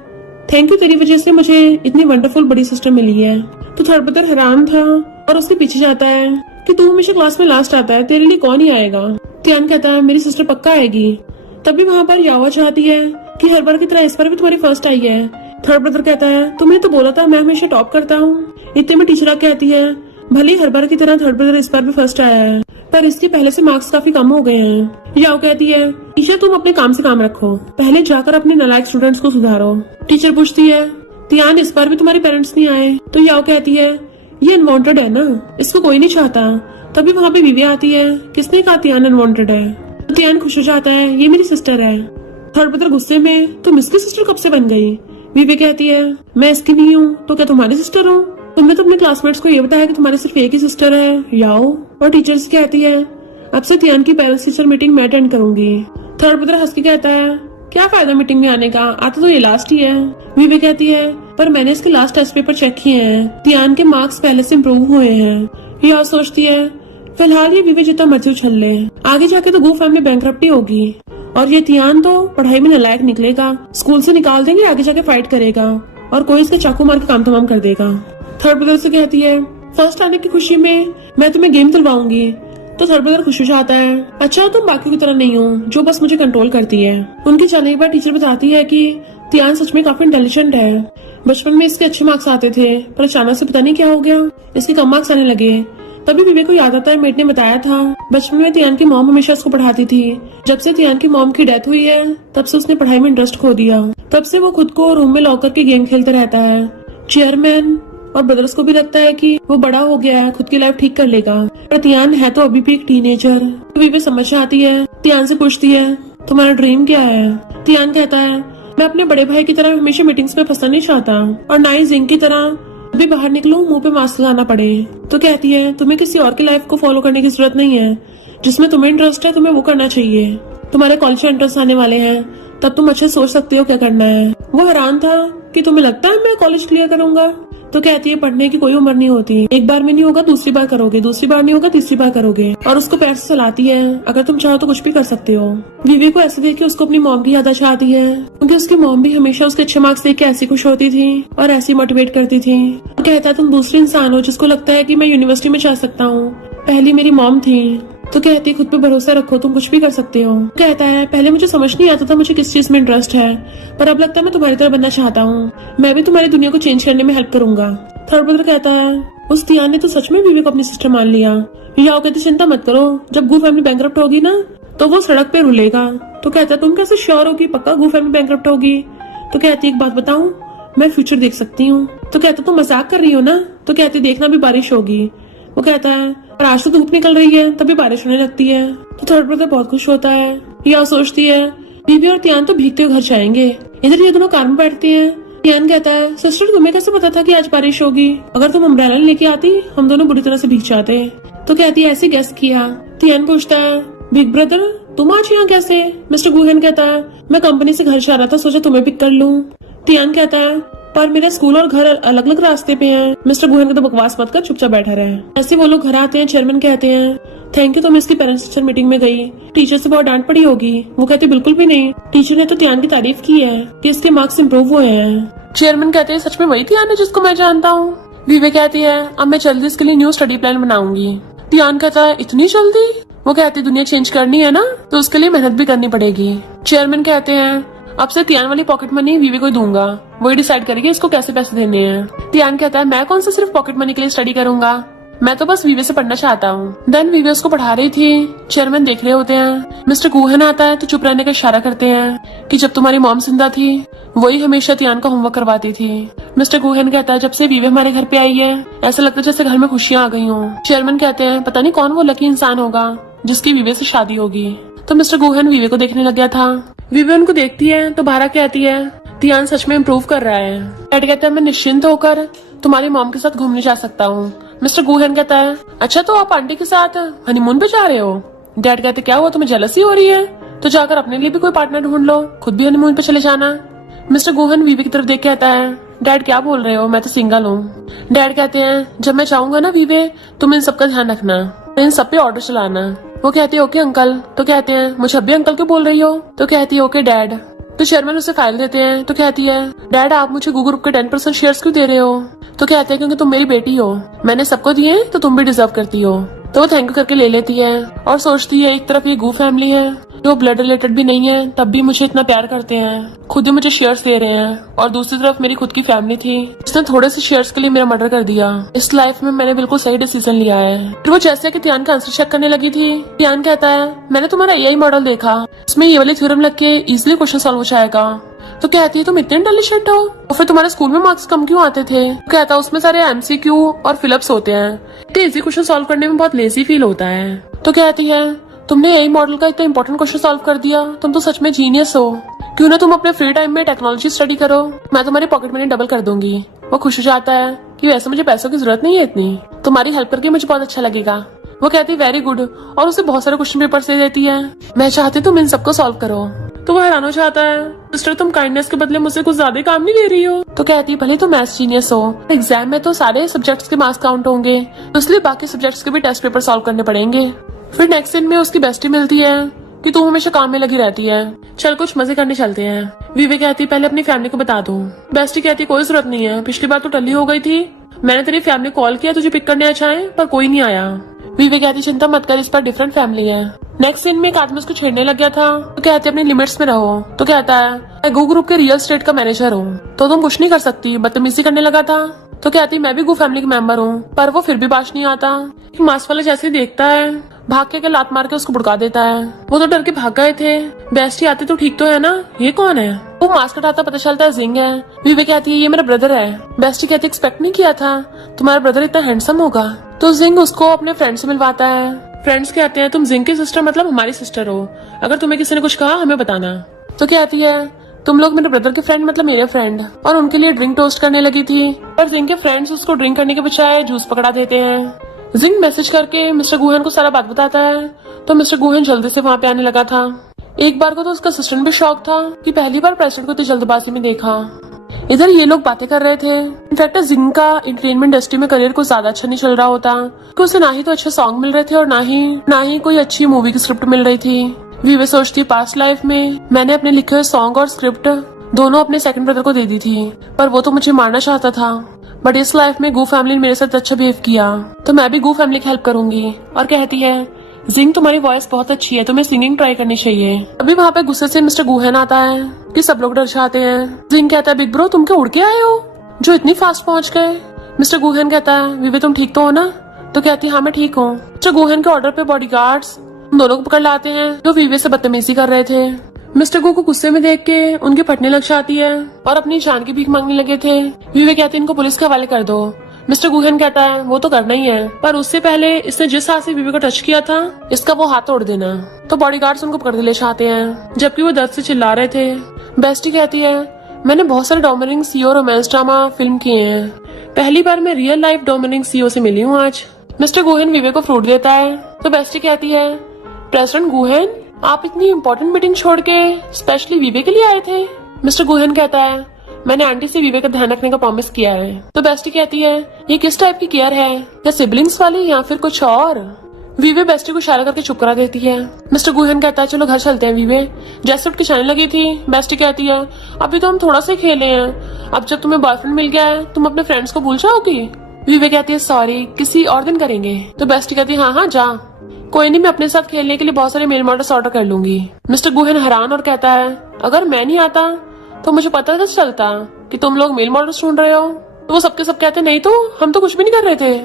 थैंक यू, तेरी वजह से मुझे इतनी वंडरफुल बड़ी सिस्टर मिली है। तो थर्ड ब्रदर हैरान था और उसके पीछे जाता है कि तू हमेशा क्लास में लास्ट आता है, तेरे लिए कौन ही आएगा। तियान कहता है मेरी सिस्टर पक्का आएगी। तभी वहाँ पर यावा चाहती है कि हर बार की तरह इस बार भी तुम्हारी फर्स्ट आई है। थर्ड ब्रदर कहता है तुमने तो बोला था मैं हमेशा टॉप करता हूँ। इतने में टीचर कहती है भले हर बार की तरह थर्ड ब्रदर इस बार भी फर्स्ट आया है, पर इसके पहले से मार्क्स काफी कम हो गए हैं। याओ कहती है टीचर तुम अपने काम से काम रखो, पहले जाकर अपने नालायक स्टूडेंट्स को सुधारो। टीचर पूछती है तियान इस बार भी तुम्हारे पेरेंट्स नहीं आए? तो याओ कहती है ये अनवांटेड है ना, इसको कोई नहीं चाहता। तभी वहाँ पे विवे आती है, किसने कहा तियान अनवांटेड है? तो तियान खुश हो जाता है ये मेरी सिस्टर है। थर्ड ब्रदर गुस्से में तुम इसकी सिस्टर कब से बन गई? विवे कहती है मैं इसकी नहीं हूँ तो क्या तुम्हारी सिस्टर हूँ? तुमने तो अपने क्लासमेट्स को ये बताया कि तुम्हारे सिर्फ एक ही सिस्टर है याओ। और टीचर से कहती है अब से तियान की पेरेंट्स टीचर मीटिंग मैं अटेंड करूंगी। थर्ड ब्रदर हंस के कहता है क्या फायदा मीटिंग में आने का, आता तो ये लास्ट ही है। विवे कहती है पर मैंने इसके लास्ट टेस्ट पेपर चेक किए हैं, तियान के मार्क्स पहले से इम्प्रूव हुए हैं। याओ सोचती है फिलहाल ये विवे जितना मर्जी उछल ले, आगे जाके तो गू फैमिली बैंकरप्टी होगी और ये तियान तो पढ़ाई में नालायक निकलेगा, स्कूल से निकाल देंगे, आगे जाके फाइट करेगा और कोई इसके चाकू मार के काम तमाम कर देगा। थर्ड ब्रदर से कहती है फर्स्ट आने की खुशी में मैं तुम्हें गेम दिलवाऊंगी। तो थर्ड ब्रदर खुश हो जाता है, अच्छा तुम बाकी की तरह नहीं हो जो बस मुझे कंट्रोल करती है। उनके जाने के बाद टीचर बताती है कि तियान सच में काफी इंटेलिजेंट है, बचपन में इसके अच्छे मार्क्स आते थे पर अचानक से पता नहीं क्या हो गया इसके कम मार्क्स आने लगे। तभी विवे को याद आता है मेट ने बताया था बचपन में तियान की मॉम हमेशा उसको पढ़ाती थी, जब से तियान की मॉम की डेथ हुई है तब से उसने पढ़ाई में इंटरेस्ट खो दिया, तब से वो खुद को रूम में लॉक करके गेम खेलता रहता है। चेयरमैन और ब्रदर्स को भी लगता है कि वो बड़ा हो गया है, खुद की लाइफ ठीक कर लेगा, पर तियान है तो अभी भी एक टीनेजर। विवे समझ आती है, तियान से पूछती है तुम्हारा ड्रीम क्या है? तियान कहता है मैं अपने बड़े भाई की तरह हमेशा मीटिंग्स में फंसना नहीं चाहता और ना ही जिंग की तरह अभी बाहर निकलूं मुंह पे मास्क लगाना पड़े। तो कहती है तुम्हें किसी और की लाइफ को फॉलो करने की जरूरत नहीं है, जिसमें तुम्हें इंटरेस्ट है तुम्हें वो करना चाहिए। तुम्हारे कॉलेज में इंटरेस्ट आने वाले हैं तब तुम अच्छे सोच सकते हो क्या करना है। वो हैरान था कि तुम्हें लगता है मैं कॉलेज क्लियर करूंगा? तो कहती है पढ़ने की कोई उम्र नहीं होती, एक बार में नहीं होगा दूसरी बार करोगे, दूसरी बार नहीं होगा तीसरी बार करोगे। और उसको पैर से चलाती है अगर तुम चाहो तो कुछ भी कर सकते हो। विवे को ऐसे देख के उसको अपनी मॉम की याद आ आती है, क्योंकि उसकी मॉम भी हमेशा उसके अच्छे मार्क्स देख के ऐसी खुश होती थी और ऐसी मोटिवेट करती थी। तो कहता है तुम दूसरी इंसान हो जिसको लगता है कि मैं यूनिवर्सिटी में जा सकता हूँ, पहली मेरी मॉम थी। तो कहती है खुद पे भरोसा रखो, तुम कुछ भी कर सकते हो। कहता है पहले मुझे समझ नहीं आता था मुझे किस चीज में इंटरेस्ट है, पर अब लगता है मैं तुम्हारी तरह बनना चाहता हूँ, मैं भी तुम्हारी दुनिया को चेंज करने में हेल्प करूंगा। थर्ड ब्रदर कहता है उस तियान ने तो सच में विवे को अपनी सिस्टर मान लिया। याओ कहती चिंता मत करो, जब गू फैमिली बैंकरप्ट होगी ना तो वो सड़क पे रुलेगा। तो कहता है तुम कैसे श्योर हो कि पक्का गू फैमिली बैंकरप्ट होगी? तो कहती एक बात बताऊं, मैं फ्यूचर देख सकती हूँ। तो कहता तुम मजाक कर रही हो ना? तो कहती देखना भी बारिश होगी। वो कहता है पर आज तो धूप निकल रही है तभी बारिश होने लगती है। तो थर्ड ब्रदर बहुत खुश होता है। याओ सोचती है विवे और तियान तो भीगते हुए घर जाएंगे। इधर ये दोनों कार में बैठती है। तियान कहता है सिस्टर तुम्हें कैसे पता था कि आज बारिश होगी? अगर तुम अम्ब्रेला लेके आती हम दोनों बुरी तरह से भीग जाते। तो कहती है ऐसे गेस किया। तियान पूछता है बिग ब्रदर तुम आज यहाँ कैसे? मिस्टर गुहन कहता है मैं कंपनी से घर जा रहा था, सोचा तुम्हें पिक कर लूं। तियान कहता है पर मेरा स्कूल और घर अलग अलग रास्ते पे हैं। मिस्टर गुहन को तो बकवास मत कर, चुपचाप बैठा रहे। ऐसे वो लोग घर आते हैं। चेयरमैन कहते हैं थैंक यू तुम इसकी पेरेंट्स टीचर मीटिंग में गई, टीचर से बहुत डांट पड़ी होगी। वो कहती बिल्कुल भी नहीं, टीचर ने तो तियान की तारीफ की है कि इसके मार्क्स इम्प्रूव हुए हैं। चेयरमैन कहते हैं सच में वही तियान है जिसको मैं जानता हूँ। विवे कहती है अब मैं जल्दी इसके लिए न्यू स्टडी प्लान बनाऊंगी। तियान कहता है इतनी जल्दी? वो कहती दुनिया चेंज करनी है ना तो उसके लिए मेहनत भी करनी पड़ेगी। चेयरमैन कहते हैं अब से तियान वाली पॉकेट मनी विवे को दूंगा, वही डिसाइड करेगी इसको कैसे पैसे देने हैं। तियान कहता है मैं कौन सा सिर्फ पॉकेट मनी के लिए स्टडी करूंगा, मैं तो बस विवे से पढ़ना चाहता हूँ। देन विवे उसको पढ़ा रही थी। चेयरमैन देख रहे होते हैं। मिस्टर गुहन आता है तो चुप रहने का इशारा करते हैं कि जब तुम्हारी मॉम जिंदा थी वही हमेशा तियान का होमवर्क करवाती थी। मिस्टर गुहन कहता है जब से विवे हमारे घर पे आई है ऐसा लगता है जैसे घर में खुशियाँ आ गई हों। चेयरमैन कहते हैं पता नहीं कौन वो लकी इंसान होगा जिसकी विवे से शादी होगी। तो मिस्टर गुहन विवे को देखने लग गया था। विवे उनको देखती है तो बारह कहती है तियान सच में इम्प्रूव कर रहा है। डैड कहता है मैं निश्चिंत होकर तुम्हारी मॉम के साथ घूमने जा सकता हूँ। मिस्टर गुहन कहता है अच्छा तो आप आंटी के साथ हनीमून पे जा रहे हो? डैड कहते क्या हुआ तुम्हें जेलसी हो रही है? तो जाकर अपने लिए भी कोई पार्टनर ढूंढ लो, खुद भी हनीमून पे चले जाना। मिस्टर गुहन विवे की तरफ देख कहता है डैड क्या बोल रहे हो, मैं तो सिंगल हूँ। डैड कहते हैं जब मैं चाहूंगा ना विवे तुम इन सबका ध्यान रखना, इन सब पे ऑर्डर चलाना। वो कहती है ओके अंकल। तो कहते हैं मुझे अभी अंकल क्यों बोल रही हो? तो कहती है ओके डैड। तो चेयरमैन उसे फाइल देते हैं। तो कहती है डैड आप मुझे गूगल ग्रुप के 10% शेयर्स क्यों दे रहे हो? तो कहते हैं क्योंकि तुम मेरी बेटी हो, मैंने सबको दिए तो तुम भी डिजर्व करती हो। तो वो थैंक यू करके ले लेती है और सोचती है एक तरफ ये गू फैमिली है जो ब्लड रिलेटेड भी नहीं है तब भी मुझे इतना प्यार करते हैं, खुद ही मुझे शेयर्स दे रहे हैं, और दूसरी तरफ मेरी खुद की फैमिली थी जिसने थोड़े से शेयर्स के लिए मेरा मर्डर कर दिया। इस लाइफ में मैंने बिल्कुल सही डिसीजन लिया है। फिर वो जैसे कि तियान का आंसर चेक करने लगी थी। तियान कहता है मैंने तुम्हारा एआई मॉडल देखा, इसमें ये वाली थ्योरम लग के इजिली क्वेश्चन सॉल्व हो जाएगा। तो कहती है तुम इतने इंटेलिजेंट हो तो फिर तुम्हारे स्कूल में मार्क्स कम क्यों आते थे? कहता उसमें सारे एमसीक्यू और फिलअप्स होते हैं, तो इजी क्वेश्चन सॉल्व करने में बहुत लेजी फील होता है। तो कहती है तुमने यही मॉडल का इतना इंपॉर्टेंट क्वेश्चन सॉल्व कर दिया, तुम तो सच में जीनियस हो। क्यों ना तुम अपने फ्री टाइम में टेक्नोलॉजी स्टडी करो, मैं तुम्हारी पॉकेट मनी डबल कर दूंगी। वो खुश हो जाता है कि वैसे मुझे पैसों की जरूरत नहीं है इतनी, तुम्हारी हेल्प करके मुझे बहुत अच्छा लगेगा। वो कहती है वेरी गुड, और उसे बहुत सारे क्वेश्चन पेपर दे देती है। मैं चाहती तुम इन सबको सॉल्व करो। तो वो हैरान हो जाता है, सिस्टर तुम काइंडनेस के बदले मुझसे कुछ ज्यादा काम नहीं ले रही हो। तो कहती है भले तुम मैथ्स जीनियस हो, एग्जाम में तो सारे सब्जेक्ट्स के मार्क्स काउंट होंगे, तो इसलिए बाकी सब्जेक्ट्स के भी टेस्ट पेपर सॉल्व करने पड़ेंगे। फिर नेक्स्ट सीन में उसकी बेस्टी मिलती है कि तू हमेशा काम में लगी रहती है, चल कुछ मजे करने चलते हैं। विवे कहती है पहले अपनी फैमिली को बता दूं। बेस्टी कहती है कोई जरूरत नहीं है, पिछली बार तो टल्ली हो गई थी, मैंने तेरी फैमिली कॉल किया तुझे पिक करने अच्छा है पर कोई नहीं आया। विवे कहती चिंता मत कर, इस पर डिफरेंट फैमिली है। नेक्स्ट सीन में एक आदमी उसको छेड़ने लग गया था, तो कहते अपनी लिमिट्स में रहो। तो कहता है मैं गो ग्रुप के रियल एस्टेट का मैनेजर हूँ, तो तुम कुछ नहीं कर सकती, बदतमीजी करने लगा था। तो कहती मैं भी गो फैमिली के मेंबर हूँ, पर वो फिर भी बात नहीं आता। मास्क वाला जैसे ही देखता है, भाग के लात मार के उसको भुड़का देता है। वो तो डर के भाग गए थे। बेस्टी आते तो ठीक तो है ना, ये कौन है? वो मास्क हटाता पता चलता है जिंग है। विवे कहती है ये मेरा ब्रदर है। बेस्टी कहती एक्सपेक्ट नहीं किया था तुम्हारा ब्रदर इतना हैंडसम होगा। तो जिंग उसको अपने फ्रेंड से मिलवाता है। फ्रेंड्स कहते हैं तुम जिंग की सिस्टर मतलब हमारी सिस्टर हो, अगर तुम्हें किसी ने कुछ कहा हमें बताना। तो कहती है तुम लोग मेरे ब्रदर के फ्रेंड मतलब मेरे फ्रेंड, और उनके लिए ड्रिंक टोस्ट करने लगी थी, पर जिंग के फ्रेंड्स उसको ड्रिंक करने के बजाय जूस पकड़ा देते हैं। जिंग मैसेज करके मिस्टर गुहन को सारा बात बताता है, तो मिस्टर गुहन जल्दी से वहाँ पे आने लगा था। एक बार को तो उसका असिस्टेंट भी शॉक था कि पहली बार प्रेसिडेंट को इतनी जल्दबाजी में देखा। इधर ये लोग बातें कर रहे थे। इनफैक्ट जिंग का एंटरटेनमेंट इंडस्ट्री में करियर कुछ ज्यादा अच्छा नहीं चल रहा होता, कि उसे ना ही तो अच्छे सॉन्ग मिल रहे थे और ना ही कोई अच्छी मूवी की स्क्रिप्ट मिल रही थी। वीवे सोचती पास्ट लाइफ में मैंने अपने लिखे हुए सॉन्ग और स्क्रिप्ट दोनों अपने सेकंड ब्रदर को दे दी थी, पर वो तो मुझे मारना चाहता था। बट इस लाइफ में गू फैमिली ने मेरे साथ अच्छा बिहेव किया, तो मैं भी गू फैमिली की हेल्प करूंगी। और कहती है जिंग तुम्हारी वॉइस बहुत अच्छी है, तुम्हें सिंगिंग ट्राई करनी चाहिए। अभी वहाँ पे गुस्से से मिस्टर गुहन आता है कि सब लोग डर जाते हैं। जिंग कहता है बिग ब्रो तुम क्या उड़ के आए हो जो इतनी फास्ट पहुँच गए। मिस्टर गुहन कहता है विवे तुम ठीक तो हो ना। तो कहती है हाँ मैं ठीक हूँ। मिस्टर गुहन के ऑर्डर पे बॉडीगार्ड्स दोनों को पकड़ लाते हैं जो विवे से बदतमीजी कर रहे थे। मिस्टर गो को गुस्से में देख के उनके फटने लग जाती है और अपनी जान की भीख मांगने लगे थे। विवे कहते इनको पुलिस के हवाले कर दो। मिस्टर गुहन कहता है वो तो करना ही है, पर उससे पहले इसने जिस हाथ से विवे को टच किया था इसका वो हाथ तोड़ देना। तो बॉडीगार्ड्स उनको पकड़ के ले जाते हैं, जबकि वो दर्द से चिल्ला रहे थे। बेस्टी कहती है मैंने बहुत सारे डोमिनिक सीओ रोमांस ड्रामा फिल्म किए हैं, पहली बार मैं रियल लाइफ डोमिनिक सीओ से मिली हूँ आज। मिस्टर गुहन विवे को फ्रूट देता है, तो बेस्टी कहती है प्रेसिडेंट गुहन आप इतनी इम्पोर्टेंट मीटिंग छोड़ के स्पेशली विवे के लिए आए थे। मिस्टर गुहन कहता है मैंने आंटी से विवे का ध्यान रखने का प्रॉमिस किया है। तो बेस्टी कहती है ये किस टाइप की केयर है, या सिबलिंग्स वाली या फिर कुछ और। विवे बेस्टी को इशारा करके चुप करा देती है। मिस्टर गुहन कहता है चलो घर चलते हैं विवे, जैसे उठ के जाने लगी थी। बेस्टी कहती है अभी तो हम थोड़ा सा खेले हैं, अब जब तुम्हें बॉयफ्रेंड मिल गया है तुम अपने फ्रेंड्स को भूल जाओगी। विवे कहती है सॉरी किसी और दिन करेंगे। तो बेस्टी कहती है हाँ जा, कोई नहीं मैं अपने साथ खेलने के लिए बहुत सारे मेल मॉडल्स ऑर्डर कर लूंगी। मिस्टर गुहन हैरान और कहता है अगर मैं नहीं आता तो मुझे पता तो चलता कि तुम लोग मेल मॉडल्स ढूंढ रहे हो। तो वो सबके सब कहते नहीं तो हम तो कुछ भी नहीं कर रहे थे।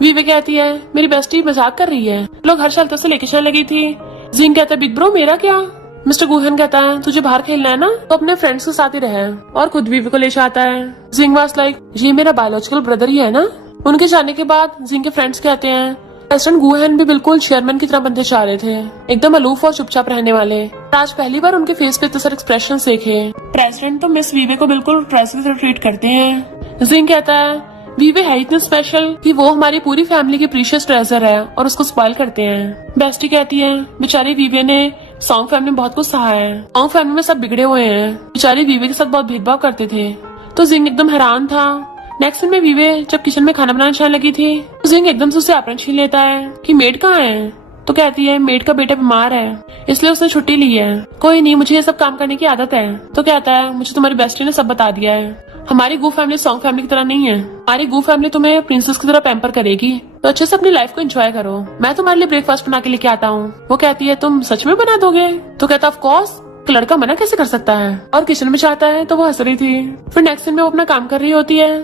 विवे कहती है मेरी बेस्टी मजाक कर रही है, लोग घर चलते से लेके चलने लगी थी। जिंग कहता है बिग ब्रो मेरा क्या। मिस्टर गुहन कहता है तुझे बाहर खेलना है ना तो अपने फ्रेंड्स के साथ ही रहे, और खुद विवे को ले जाता है। जिंग वाज लाइक ये मेरा बायोलॉजिकल ब्रदर ही है ना। उनके जाने के बाद जिंग के फ्रेंड्स कहते हैं प्रेसिडेंट गुहन भी बिल्कुल चेयरमैन की तरह बनते जा रहे थे, एकदम अलूफ और चुपचाप रहने वाले। आज पहली बार उनके फेस पे इतने सारे एक्सप्रेशन देखे। प्रेसिडेंट तो मिस विवे को बिल्कुल प्रेसिडेंट की तरह ट्रीट करते हैं। जिंग कहता है विवे है इतने स्पेशल कि वो हमारी पूरी फैमिली की प्रीशियस ट्रेजर है और उसको स्पॉइल करते हैं। बेस्टी कहती है बेचारी विवे ने सॉन्ग फैमिली में बहुत कुछ सहा है, सॉन्ग फैमिली में सब बिगड़े हुए हैं, बेचारी विवे के साथ बहुत भेदभाव करते थे। तो जिंग एकदम हैरान था। नेक्स्ट में विवे जब किचन में खाना बनाने जाने लगी थी तो जिंग एकदम से उसे अपना छीन लेता है कि मेड कहाँ है। तो कहती है मेड का बेटा बीमार है इसलिए उसने छुट्टी ली है। कोई नहीं मुझे ये सब काम करने की आदत है। तो कहता है मुझे तुम्हारी बेस्टी ने सब बता दिया है, हमारी गू फैमिली सॉन्ग फैमिली की तरह नहीं है, हमारी गू फैमिली तुम्हें प्रिंसेस की तरह पैम्पर करेगी, तो अच्छे से अपनी लाइफ को एंजॉय करो, मैं तुम्हारे लिए ब्रेकफास्ट बना के लेके आता हूँ। वो कहती है तुम सच में बना दोगे। तो कहता ऑफ कोर्स, लड़का मना कैसे कर सकता है, और किचन में जाता है तो वो हंस रही थी। फिर नेक्स्ट दिन में वो अपना काम कर रही होती है,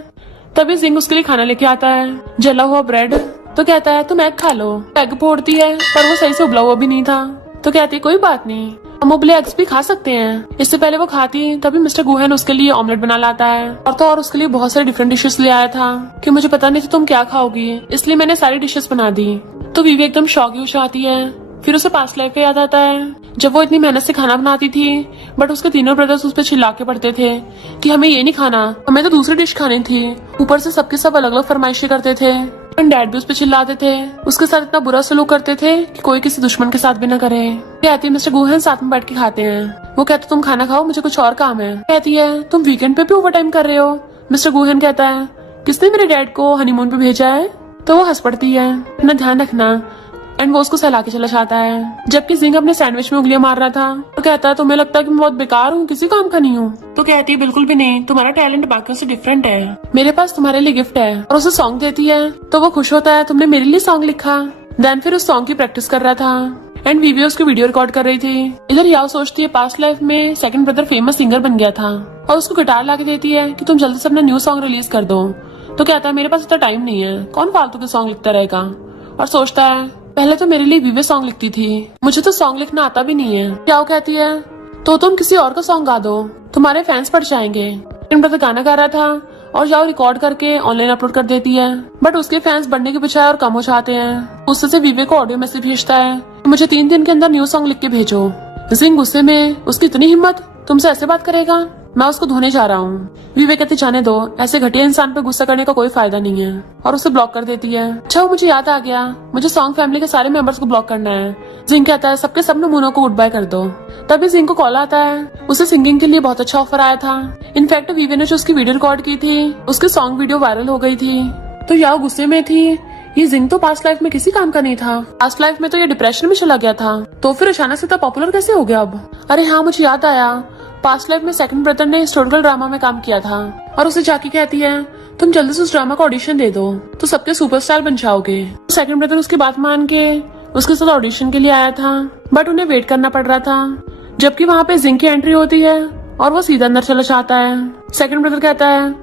तभी जिंग उसके लिए खाना लेके आता है, जला हुआ ब्रेड। तो कहता है तुम एग खा लो। एग फोड़ती है पर वो सही से उबला हुआ भी नहीं था। तो कहती कोई बात नहीं हम उबले एग्स भी खा सकते हैं। इससे पहले वो खाती तभी मिस्टर गुहन उसके लिए ऑमलेट बना लाता है, और तो और उसके लिए बहुत सारे डिफरेंट डिशेस ले आया था कि मुझे पता नहीं था तुम क्या खाओगी, इसलिए मैंने सारी डिशेस बना दी। तो बीवी एकदम शॉक हो जाती है फिर उसे पास्ट लाइफ का याद आता है जब वो इतनी मेहनत से खाना बनाती थी, बट उसके तीनों ब्रदर्स उस पर चिल्ला के पड़ते थे कि हमें ये नहीं खाना, हमें तो दूसरी डिश खानी थी। ऊपर से सबके सब अलग अलग फरमाइशें करते थे। डैड भी उस पर चिल्लाते थे, उसके साथ इतना बुरा सलूक करते थे कि कोई किसी दुश्मन के साथ भी ना करे। कहती है मिस्टर गुहन साथ में बैठ के खाते हैं। वो कहते तुम खाना खाओ, मुझे कुछ और काम है। कहती है तुम वीकेंड पे भी ओवर टाइम कर रहे हो। मिस्टर गुहन कहता है किसने मेरे डैड को हनीमून पे भेजा है? तो वो हंस पड़ती है, अपना ध्यान रखना, एंड वो उसको सहला के चला जाता है। जबकि जिंग अपने सैंडविच में उंगलियां मार रहा था और कहता है तुम्हें लगता है कि मैं बहुत बेकार हूँ, किसी काम का नहीं हूँ। तो कहती है बिल्कुल भी नहीं, तुम्हारा टैलेंट बाकियों से डिफरेंट है, मेरे पास तुम्हारे लिए गिफ्ट है। और उसे सॉन्ग देती है तो वो खुश होता है, तुमने मेरे लिए सॉन्ग लिखा। देन फिर उस सॉन्ग की प्रैक्टिस कर रहा था एंड वीवी उसकी वीडियो रिकॉर्ड कर रही थी। इधर याओ सोचती है पास्ट लाइफ में सेकंड ब्रदर फेमस सिंगर बन गया था और उसको गिटार ला के देती है कि तुम जल्दी से अपना न्यू सॉन्ग रिलीज कर दो। तो कहता है मेरे पास इतना टाइम नहीं है, कौन फालतू के सॉन्ग लिखता रहेगा। और सोचता है पहले तो मेरे लिए वीवे सॉन्ग लिखती थी, मुझे तो सॉन्ग लिखना आता भी नहीं है। याओ कहती है तो तुम किसी और का सॉन्ग गा दो, तुम्हारे फैंस पढ़ जाएंगे। सेकंड ब्रदर गाना गा रहा था और याओ रिकॉर्ड करके ऑनलाइन अपलोड कर देती है, बट उसके फैंस बढ़ने के बजाय और कम हो जाते हैं। उससे वीवे को ऑडियो मैसेज भेजता है मुझे 3 दिन के अंदर न्यू सॉन्ग लिख के भेजो। जिंग गुस्से में, उसकी इतनी हिम्मत, तुमसे ऐसे बात करेगा, मैं उसको धोने जा रहा हूँ। वीवे कहते जाने दो, ऐसे घटिया इंसान पे गुस्सा करने का कोई फायदा नहीं है, और उसे ब्लॉक कर देती है। अच्छा वो मुझे याद आ गया, मुझे सॉन्ग फैमिली के सारे मेंबर्स को ब्लॉक करना है। जिंग कहता है सबके सब नमूनों को गुड बाय कर दो। तभी जिंग को कॉल आता है, उसे सिंगिंग के लिए बहुत अच्छा ऑफर आया था। इनफैक्ट वीवे ने जो उसकी वीडियो रिकॉर्ड की थी उसकी सॉन्ग वीडियो वायरल हो गई थी। तो याओ गुस्से में थी, ये जिंग तो पास्ट लाइफ में किसी काम का नहीं था, पास्ट लाइफ में तो ये डिप्रेशन में चला गया था, तो फिर अचानक से इतना पॉपुलर कैसे हो गया अब। अरे हाँ मुझे याद आया, पास्ट लाइफ में सेकंड ब्रदर ने हिस्टोरिकल ड्रामा में काम किया था और उसे जाके कहती है तुम जल्दी से उस ड्रामा का ऑडिशन दे दो तो सबके सुपरस्टार बन जाओगे। सेकंड ब्रदर उसकी बात मान के उसके साथ ऑडिशन के लिए आया था, बट उन्हें वेट करना पड़ रहा था। जबकि वहाँ पे जिंग की एंट्री होती है और वो सीधा अंदर चला जाता है। सेकंड ब्रदर कहता है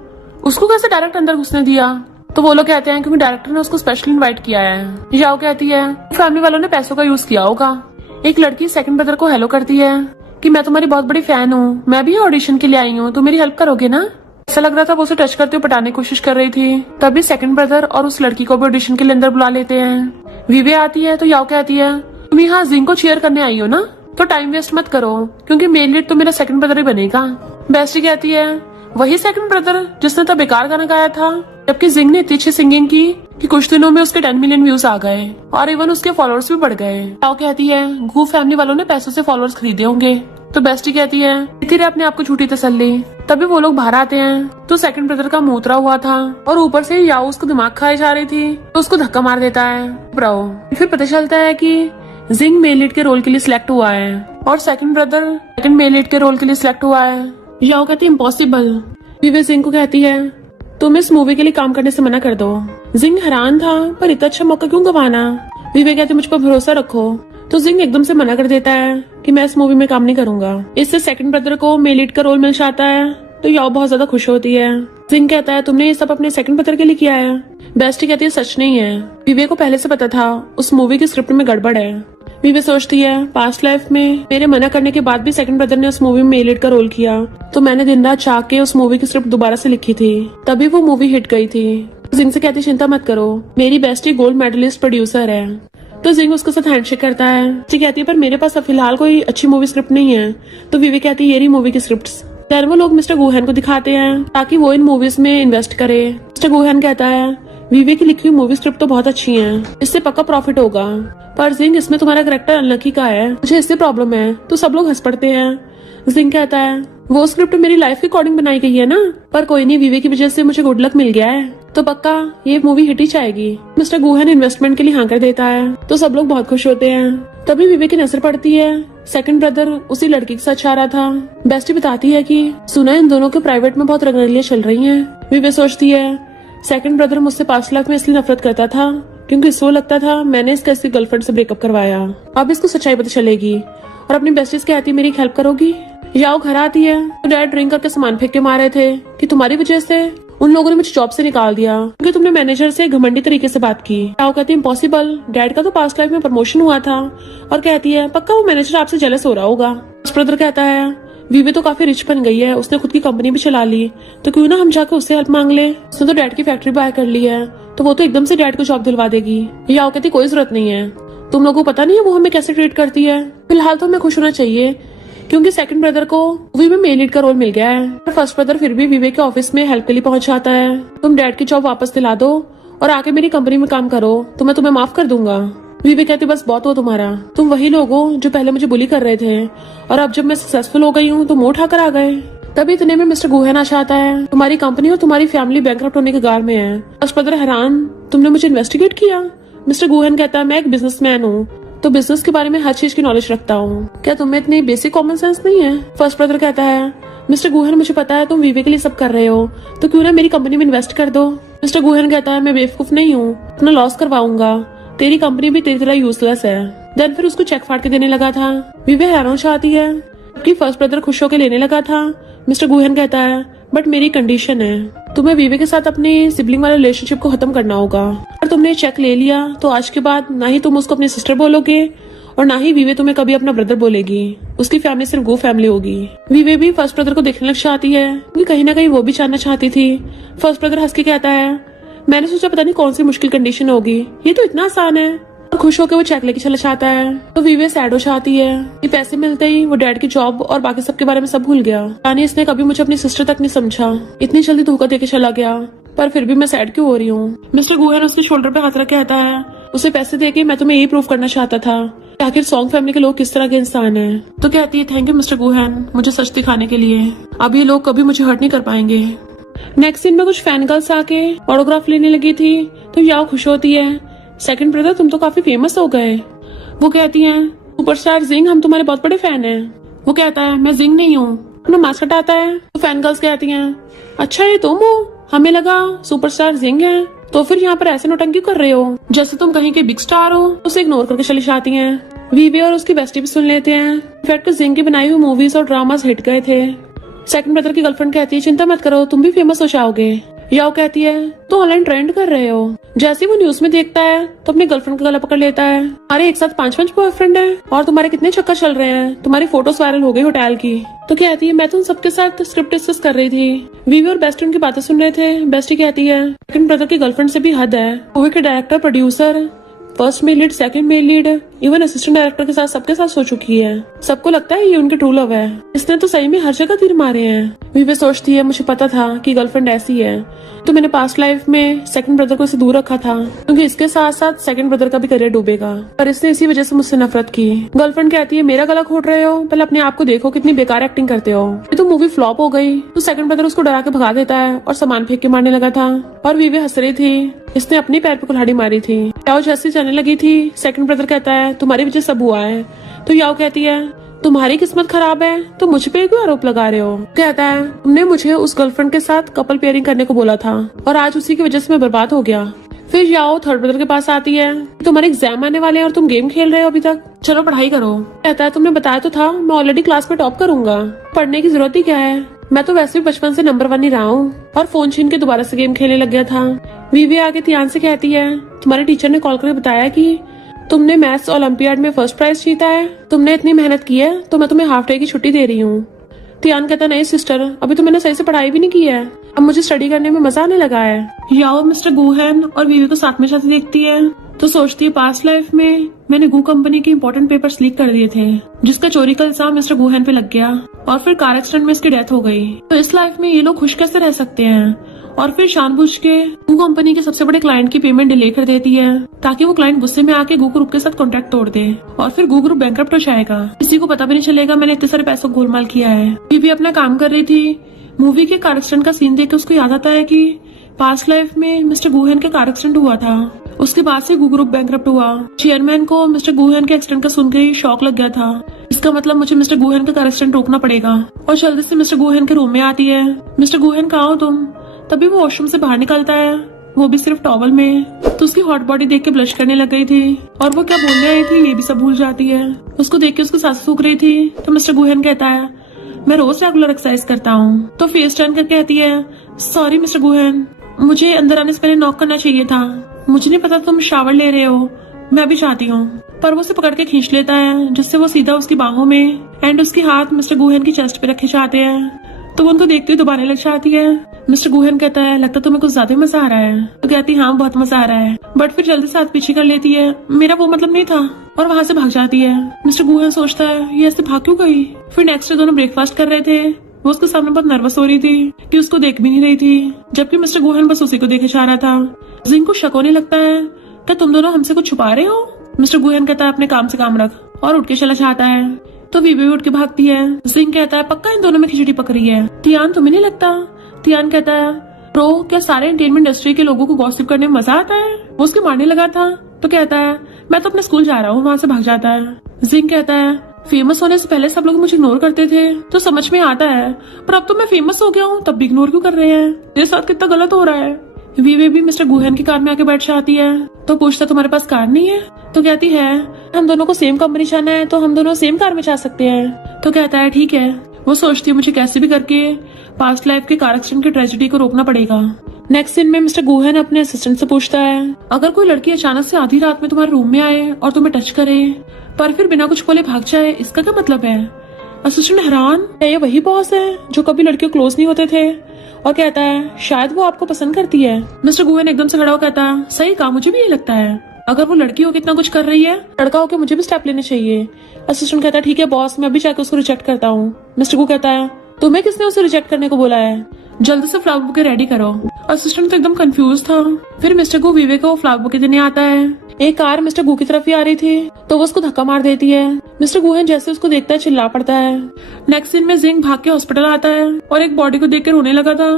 उसको कैसे डायरेक्ट अंदर घुसने दिया? तो वो लोग कहते हैं क्योंकि डायरेक्टर ने उसको स्पेशल इनवाइट किया है। याओ कहती है फैमिली वालों ने पैसों का यूज किया होगा। एक लड़की सेकंड ब्रदर को हेलो करती है कि मैं तुम्हारी बहुत बड़ी फैन हूँ, मैं भी ऑडिशन के लिए आई हूँ, तुम मेरी हेल्प करोगे ना? ऐसा लग रहा था वो उसे टच करते हुए पटाने की कोशिश कर रही थी। तभी सेकंड ब्रदर और उस लड़की को भी ऑडिशन के लिए अंदर बुला लेते हैं। वीवे आती है तो याओ कहती है तुम यहाँ जिंग को चीयर करने आई हो ना, तो टाइम वेस्ट मत करो क्योंकि मेन लीड तो मेरा सेकंड ब्रदर ही बनेगा। बेस्टी कहती है वही सेकंड ब्रदर जिसने तब बेकार गाना गाया था, जबकि जिंग ने इतनी अच्छी सिंगिंग की कि कुछ दिनों में उसके 10 मिलियन व्यूज आ गए और इवन उसके फॉलोअर्स भी बढ़ गए। याओ कहती है गू फैमिली वालों ने पैसों से फॉलोअर्स खरीदे होंगे। तो बेस्टी कहती है देती रहे अपने आप को झूठी तसल्ली। तभी वो लोग बाहर आते हैं तो सेकंड ब्रदर का मुंह उतरा हुआ था और ऊपर से याओ उसको दिमाग खाए जा रही थी तो उसको धक्का मार देता है। ब्रो फिर पता चलता है कि जिंग मेल लीड के रोल के लिए सिलेक्ट हुआ है और second brother second male lead के रोल के लिए सिलेक्ट हुआ है। याओ कहती है इम्पॉसिबल। वीवे जिंग को कहती है तुम इस मूवी के लिए काम करने से मना कर दो। जिंग हैरान था पर इतना अच्छा मौका क्यों गंवाना। वीवे कहती मुझ पर भरोसा रखो। तो जिंग एकदम से मना कर देता है कि मैं इस मूवी में काम नहीं करूंगा। इससे सेकंड ब्रदर को मेल लीड का रोल मिल जाता है तो याओ बहुत ज्यादा खुश होती है। जिंग कहता है तुमने ये सब अपने सेकंड ब्रदर के लिए किया है। बेस्टी कहती है सच नहीं है, वीवे को पहले से पता था उस मूवी की स्क्रिप्ट में गड़बड़ है। वीवे सोचती है पास्ट लाइफ में मेरे मना करने के बाद भी सेकंड ब्रदर ने उस मूवी में मेल लीड का रोल किया, तो मैंने दिन रात चाह के उस मूवी की स्क्रिप्ट दोबारा से लिखी थी, तभी वो मूवी हिट गई थी। जिंग से कहती चिंता मत करो, मेरी बेस्टी गोल्ड मेडलिस्ट प्रोड्यूसर है। तो जिंग उसके साथ हैंडशेक करता है। जी कहती है पर मेरे पास फिलहाल कोई अच्छी मूवी स्क्रिप्ट नहीं है। तो वीवे कहती है ये रही मूवी की स्क्रिप्ट्स। फिर वो लोग मिस्टर गुहन को दिखाते हैं ताकि वो इन मूवीज में इन्वेस्ट करे। मिस्टर गुहन कहता है वीवे की लिखी हुई मूवी स्क्रिप्ट तो बहुत अच्छी है, इससे पक्का प्रॉफिट होगा, पर जिंग इसमें तुम्हारा कैरेक्टर अनलकी का है, मुझे इससे प्रॉब्लम है। तो सब लोग हंस पड़ते हैं। जिंग कहता है वो स्क्रिप्ट मेरी लाइफ के अकॉर्डिंग बनाई गई है ना, पर कोई नहीं, वीवे की वजह से मुझे गुड लक मिल गया है तो पक्का ये मूवी हिट ही जाएगी। मिस्टर गुहन इन्वेस्टमेंट के लिए हाँ कर देता है तो सब लोग बहुत खुश होते हैं। तभी वीवे की नजर पड़ती है सेकंड ब्रदर उसी लड़की के साथ जा रहा था। बेस्टी बताती है कि सुना इन दोनों के प्राइवेट में बहुत रंगरलियां चल रही हैं। वीवे सोचती है सेकंड ब्रदर मुझसे पास्ट लाइफ में इसलिए नफरत करता था क्योंकि इसको लगता था मैंने इसकी गर्लफ्रेंड से ब्रेकअप करवाया, अब इसको सच्चाई पता चलेगी और अपनी बेस्टी से कहती है मेरी हेल्प करोगी। याओ घर आती है तो डैड ड्रिंक करके सामान फेंक के मारे थे कि तुम्हारी वजह से उन लोगों ने मुझे जॉब से निकाल दिया क्योंकि तुमने मैनेजर से घमंडी तरीके से बात की। याओ कहती है इम्पॉसिबल, डैड का तो पास्ट लाइफ में प्रमोशन हुआ था। और कहती है पक्का वो मैनेजर आपसे जेलस हो रहा होगा। ब्रदर कहता है वीवे तो काफी रिच बन गई है, उसने खुद की कंपनी भी चला ली, तो क्यों ना हम जाकर उससे हेल्प मांग ले। उसने तो डैड की फैक्ट्री बाय कर ली है तो वो तो एकदम से डैड को जॉब दिलवा देगी। याओ कहती कोई जरूरत नहीं है, तुम लोगों को पता नहीं है वो हमें कैसे ट्रीट करती है। फिलहाल तो हमें खुश होना चाहिए क्योंकि सेकंड ब्रदर को मूवी में मेन लीड का रोल मिल गया है, और फर्स्ट ब्रदर फिर भी विवेक के ऑफिस में हेल्प के लिए पहुंच जाता है। तुम डैड की जॉब वापस दिला दो और आके मेरी कंपनी में काम करो तो मैं तुम्हें माफ कर दूंगा। विवेक कहती बस बहुत हो तुम्हारा, तुम वही लोग हो जो पहले मुझे बुली कर रहे थे और अब जब मैं सक्सेसफुल हो गई हूँ तो मुंह उठाकर आ गए। तभी इतने में मिस्टर गुहेन आशा आता है। तुम्हारी कंपनी और तुम्हारी फैमिली बैंकरप्ट होने के गार में है। फर्स्ट ब्रदर हैरान, तुमने मुझे इन्वेस्टिगेट किया? मिस्टर गुहेन कहता है मैं एक बिजनेसमैन हूँ तो बिजनेस के बारे में हर चीज की नॉलेज रखता हूँ, क्या तुम्हें इतनी बेसिक कॉमन सेंस नहीं है? फर्स्ट ब्रदर कहता है मिस्टर गुहेन मुझे पता है तुम विवेक के लिए सब कर रहे हो तो क्यों ना मेरी कंपनी में इन्वेस्ट कर दो। मिस्टर गुहेन कहता है मैं बेवकूफ नहीं हूँ, अपना लॉस करवाऊंगा, तेरी कंपनी भी तेरी तरह यूजलेस है। देन फिर उसको चेक फाड़ के देने लगा था। विवेक हैरान चाहती है कि फर्स्ट ब्रदर खुश होकर लेने लगा था। मिस्टर गुहेन कहता है बट मेरी कंडीशन है, तुम्हें विवेक के साथ अपनी सिबलिंग वाले रिलेशनशिप को खत्म करना होगा। और तुमने चेक ले लिया तो आज के बाद ना ही तुम उसको अपनी सिस्टर बोलोगे और ना ही विवे तुम्हें कभी अपना ब्रदर बोलेगी। उसकी फैमिली सिर्फ गो फैमिली होगी। विवे भी फर्स्ट ब्रदर को देखने लग चाहती है क्योंकि कहीं ना कहीं वो भी जानना चाहती थी। फर्स्ट ब्रदर हंस के कहता है मैंने सोचा पता नहीं कौन सी मुश्किल कंडीशन होगी, ये तो इतना आसान है। और खुश होकर वो चेक लेके चला जाता है तो विवे सैड हो जाती है कि पैसे मिलते ही वो डैड की जॉब और बाकी सब के बारे में सब भूल गया। यानी इसने कभी मुझे अपनी सिस्टर तक नहीं समझा, इतनी जल्दी धोखा देके चला गया, पर फिर भी मैं सैड क्यों हो रही हूँ। मिस्टर गुहेन उसके शोल्डर पे हाथ रख कहता है उसे पैसे देके मैं तुम्हें यही प्रूव करना चाहता था कि आखिर सॉन्ग फैमिली के लोग किस तरह के इंसान हैं। तो कहती है थैंक यू मिस्टर गुहेन मुझे सच दिखाने के लिए, अब ये लोग कभी मुझे हर्ट नहीं कर पाएंगे। नेक्स्ट सीन में कुछ फैन गर्ल्स आके ऑटोग्राफ लेने लगी थी तो याओ खुश होती है सेकंड ब्रदर तुम तो काफी फेमस हो गए। वो कहती है सुपरस्टार जिंग हम तुम्हारे बहुत बड़े फैन हैं। वो कहता है मैं जिंग नहीं हूँ, अपना मास्क हटाता है। तो फैन गर्ल्स कहती हैं अच्छा ये तुम हो, हमें लगा सुपरस्टार जिंग है, तो फिर यहाँ पर ऐसे नौटंकी कर रहे हो जैसे तुम कहीं के बिग स्टार हो। उसे इग्नोर करके चली जाती हैं। वीवे और उसकी बेस्टी भी सुन लेते हैं। इनफैक्ट जिंग की बनाई हुई मूवीज और ड्रामास हिट गए थे। सेकंड ब्रदर की गर्लफ्रेंड कहती है चिंता मत करो तुम भी फेमस हो जाओगे। याओ कहती है तो ऑनलाइन ट्रेंड कर रहे हो। जैसे वो न्यूज में देखता है तो अपनी गर्लफ्रेंड का गला पकड़ लेता है। अरे एक साथ 5 बॉयफ्रेंड है और तुम्हारे कितने चक्कर चल रहे हैं, तुम्हारी फोटोज वायरल हो गई होटल की। तो कहती है मैं तो उन सबके साथ स्क्रिप्ट डिस्कस कर रही थी। वीवी और बेस्टी उनकी बातें सुन रहे थे। बेस्टी कहती है सेकंड ब्रदर की गर्लफ्रेंड से भी हद है, मूवी के director producer first male lead second male lead even assistant director के साथ सबके साथ सो चुकी है। सबको लगता है ये उनके ट्रू लव है, इसने तो सही में हर जगह तीर मारे हैं। वीवे सोचती है मुझे पता था कि गर्लफ्रेंड ऐसी है तो मैंने पास्ट लाइफ में सेकंड ब्रदर को इसे दूर रखा था क्योंकि इसके साथ साथ सेकंड ब्रदर का भी करियर डूबेगा, पर इसने इसी वजह से मुझसे नफरत की। गर्लफ्रेंड कहती है मेरा गला घोट रहे हो, पहले अपने आप को देखो कितनी बेकार एक्टिंग करते हो। ये तो मूवी फ्लॉप हो गई। तो सेकंड ब्रदर उसको डरा के भगा देता है और सामान फेंक के मारने लगा था और वीवे हंस रही थी, इसने अपने पैर पे कुल्हाड़ी मारी थी। याओ जैसे चलने लगी थी सेकंड ब्रदर कहता है तुम्हारी वजह सब हुआ है। तो याओ कहती है तुम्हारी किस्मत खराब है तो मुझ पे क्यों आरोप लगा रहे हो। कहता है तुमने मुझे उस गर्लफ्रेंड के साथ कपल पेयरिंग करने को बोला था और आज उसी की वजह से मैं बर्बाद हो गया। फिर याओ थर्ड ब्रदर के पास आती है तुम्हारे एग्जाम आने वाले हैं और तुम गेम खेल रहे हो अभी तक, चलो पढ़ाई करो। कहता है तुमने बताया तो था मैं ऑलरेडी क्लास में टॉप करूंगा, पढ़ने की जरूरत ही क्या है, मैं तो वैसे भी बचपन से नंबर 1 ही रहा हूँ। और फोन छीन के दोबारा से गेम खेलने लग गया था। वीवी आगे ध्यान से कहती है तुम्हारे टीचर ने कॉल करके बताया कि तुमने मैथ्स ओलंपियाड में फर्स्ट प्राइज जीता है, तुमने इतनी मेहनत की है तो मैं तुम्हें हाफ डे की छुट्टी दे रही हूँ। तियान कहता नहीं सिस्टर अभी तो मैंने सही से पढ़ाई भी नहीं की है, अब मुझे स्टडी करने में मजा आने लगा है। याओ मिस्टर गुहेन और वीवी को साथ में जाते देखती है तो सोचती है पास्ट लाइफ में मैंने गू कंपनी के इंपॉर्टेंट पेपर्स लीक कर दिए थे जिसका चोरी का इल्जाम मिस्टर गुहेन पे लग गया और फिर कार एक्सीडेंट में इसकी डेथ हो गई। तो इस लाइफ में ये लोग खुश कैसे रह सकते हैं। और फिर जानबूझ के गू कंपनी के सबसे बड़े क्लाइंट की पेमेंट डिले कर देती है ताकि वो क्लाइंट गुस्से में आके गू ग्रुप के साथ कॉन्ट्रैक्ट तोड़ दे और फिर गू ग्रुप बैंकरप्ट हो जाएगा। किसी को पता भी नहीं चलेगा मैंने इतने सारे पैसों को गोलमाल किया है। ये भी अपना काम कर रही थी। मूवी के कार एक्सीडेंट का सीन देख के उसको याद आता है कि पास्ट लाइफ में मिस्टर गुहेन का कार एक्सीडेंट हुआ था, उसके बाद से गू ग्रुप बैंकरप्ट हुआ। चेयरमैन को मिस्टर गुहेन के एक्सीडेंट का सुनकर ही शॉक लग गया था, इसका मतलब मुझे मिस्टर गुहेन का कार एक्सीडेंट रोकना पड़ेगा। और जल्दी से मिस्टर गुहेन के रूम में आती है। मिस्टर गुहेन कहाँ हो तुम। तभी वो वॉशरूम से बाहर निकलता है, वो भी सिर्फ टॉवल में। तो उसकी हॉट बॉडी देख के ब्लश करने लग गई थी और वो क्या बोलने आई थी ये भी सब भूल जाती है। उसको देख के उसकी सांसें सूख रही थी तो मिस्टर गुहेन कहता है मैं रोज रेगुलर एक्सरसाइज करता हूँ। तो फेस टर्न करके कहती है सॉरी मिस्टर गुहेन, मुझे अंदर आने से पहले नॉक करना चाहिए था, मुझे नहीं पता तुम शावर ले रहे हो, मैं भी चाहती हूँ। पर वो उसे पकड़ के खींच लेता है जिससे वो सीधा उसकी बाहों में एंड उसके हाथ मिस्टर गुहेन की चेस्ट पे रखे जाते हैं। तो वो उनको देखते हुए दोबारा लग जाती है। मिस्टर गुहन कहता है लगता तुम्हें कुछ ज्यादा मजा आ रहा है। तो कहती हाँ बहुत मजा आ रहा है, बट फिर जल्दी से हाथ पीछे कर लेती है, मेरा वो मतलब नहीं था, और वहाँ से भाग जाती है। मिस्टर गुहन सोचता है ये ऐसे भाग क्यों गई। फिर नेक्स्ट डे दोनों ब्रेकफास्ट कर रहे थे, वो उसके सामने बहुत नर्वस हो रही थी कि उसको देख भी नहीं रही थी, जबकि मिस्टर गुहन बस उसी को देखे जा रहा था। जिंग को शक होने लगता है क्या तुम दोनों हमसे कुछ छुपा रहे हो। मिस्टर गुहन कहता है अपने काम से काम रख, और उठ के चला जाता है। तो वीवी उठ के भागती है। जिंग कहता है पक्का इन दोनों में खिचड़ी पक रही है। तियान तुम्हें नहीं लगता। तियान कहता है प्रो क्या सारे एंटरटेनमेंट इंडस्ट्री के लोगों को गॉसिप करने में मजा आता है। वो उसके मारने लगा था। तो कहता है मैं तो अपने स्कूल जा रहा हूँ, वहाँ से भाग जाता है। जिंग कहता है फेमस होने से पहले सब लोग मुझे इग्नोर करते थे तो समझ में आता है, पर अब तो मैं फेमस हो गया हूँ तब भी इग्नोर क्यों कर रहे हैं, मेरे साथ कितना गलत हो रहा है। वीवे भी मिस्टर गुहन की कार में आके बैठ जाती है। तो पूछता तुम्हारे पास कार नहीं है। तो कहती है हम दोनों को सेम कंपनी जाना है तो हम दोनों सेम कार में जा सकते हैं। तो कहता है ठीक है। वो सोचती है मुझे कैसे भी करके पास्ट लाइफ के कार एक्सीडेंट की ट्रेजेडी को रोकना पड़ेगा। नेक्स्ट सीन में मिस्टर गुहन अपने असिस्टेंट से पूछता है अगर कोई लड़की अचानक से आधी रात में तुम्हारे रूम में आए और तुम्हें टच करे पर फिर बिना कुछ बोले भाग जाए, इसका क्या मतलब है। असिस्टेंट हैरान है, ये वही बॉस है जो कभी लड़कियों क्लोज नहीं होते थे, और कहता है शायद वो आपको पसंद करती है। मिस्टर गुहन एकदम से खड़ा हो कहता है सही कहा, मुझे भी ये लगता है, अगर वो लड़की हो कितना कुछ कर रही है, लड़का हो के मुझे भी स्टेप लेने चाहिए। असिस्टेंट कहता है ठीक है बॉस, मैं अभी जाकर उसको रिजेक्ट करता हूँ। मिस्टर गु कहता है तुम्हें किसने उसे रिजेक्ट करने को बोला है, जल्दी से फ्लावर बुके रेडी करो। असिस्टेंट तो एकदम कंफ्यूज था। फिर मिस्टर गु वीवे को फ्लावर बुके देने आता है। एक कार मिस्टर गु की तरफ ही आ रही थी तो वो उसको धक्का मार देती है। मिस्टर गुहन जैसे उसको देखता है चिल्ला पड़ता है। नेक्स्ट सीन में जिंग भाग के हॉस्पिटल आता है और एक बॉडी को देख कर रोने लगा था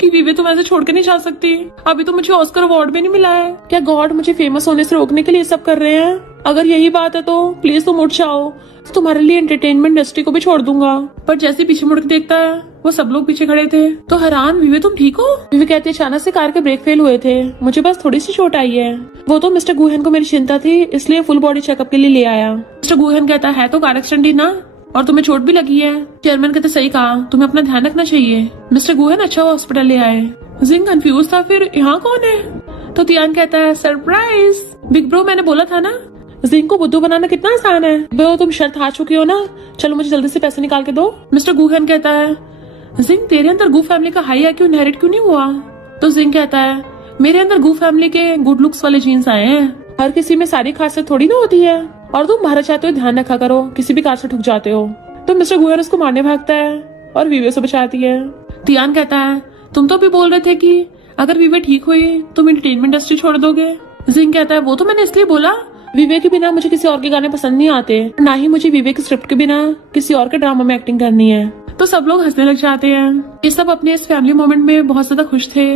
कि वीवे तुम ऐसे छोड़ के नहीं जा सकती, अभी तो मुझे ऑस्कर अवार्ड भी नहीं मिला है, क्या गॉड मुझे फेमस होने से रोकने के लिए सब कर रहे हैं। अगर यही बात है तो प्लीज तुम उठ जाओ, तो तुम्हारे लिए एंटरटेनमेंट इंडस्ट्री को भी छोड़ दूंगा। पर जैसे पीछे मुड़ के देखता है वो सब लोग पीछे खड़े थे तो हैरान, वीवे तुम ठीक हो। वीवे कहती है अचानक से कार के ब्रेक फेल हुए थे, मुझे बस थोड़ी सी चोट आई है। वो तो मिस्टर गुहन को मेरी चिंता थी इसलिए फुल बॉडी चेकअप के लिए ले आया। मिस्टर गुहन कहता है तो कार एक्सीडेंट ही ना, और तुम्हें चोट भी लगी है। चेयरमैन कहते सही कहा, तुम्हें अपना ध्यान रखना चाहिए। मिस्टर गुहन अच्छा हॉस्पिटल ले आए। जिंग कंफ्यूज था, फिर यहाँ कौन है। तो तियान कहता है सरप्राइज बिग ब्रो, मैंने बोला था ना। जिंग को बुद्धू बनाना कितना आसान है, ब्रो तुम शर्त हार चुकी हो ना, चलो मुझे जल्दी से पैसे निकाल के दो। मिस्टर गुहन कहता है जिंग तेरे अंदर गू फैमिली का हाई IQ इनहेरिट क्यों नहीं हुआ। तो जिंग कहता है मेरे अंदर गू फैमिली के गुड लुक्स वाले जीन्स आए हैं, हर किसी में सारी खासियत थोड़ी ना होती है, और तुम भारत जाते हो ध्यान रखा करो, किसी भी कार से ठुक जाते हो। तो मिस्टर गुहन उसको मारने भागता है और वीवे से बचाती है। तियान कहता है तुम तो भी बोल रहे थे कि अगर वीवे ठीक हुई तुम एंटरटेनमेंट इंडस्ट्री छोड़ दोगे। जिंग कहता है वो तो मैंने इसलिए बोला, विवे के बिना मुझे किसी और के गाने पसंद नहीं आते, ना ही मुझे विवे के स्क्रिप्ट के बिना किसी और के ड्रामा में एक्टिंग करनी है। तो सब लोग हंसने लग जाते हैं। ये सब अपने इस फैमिली मोमेंट में बहुत ज्यादा खुश थे।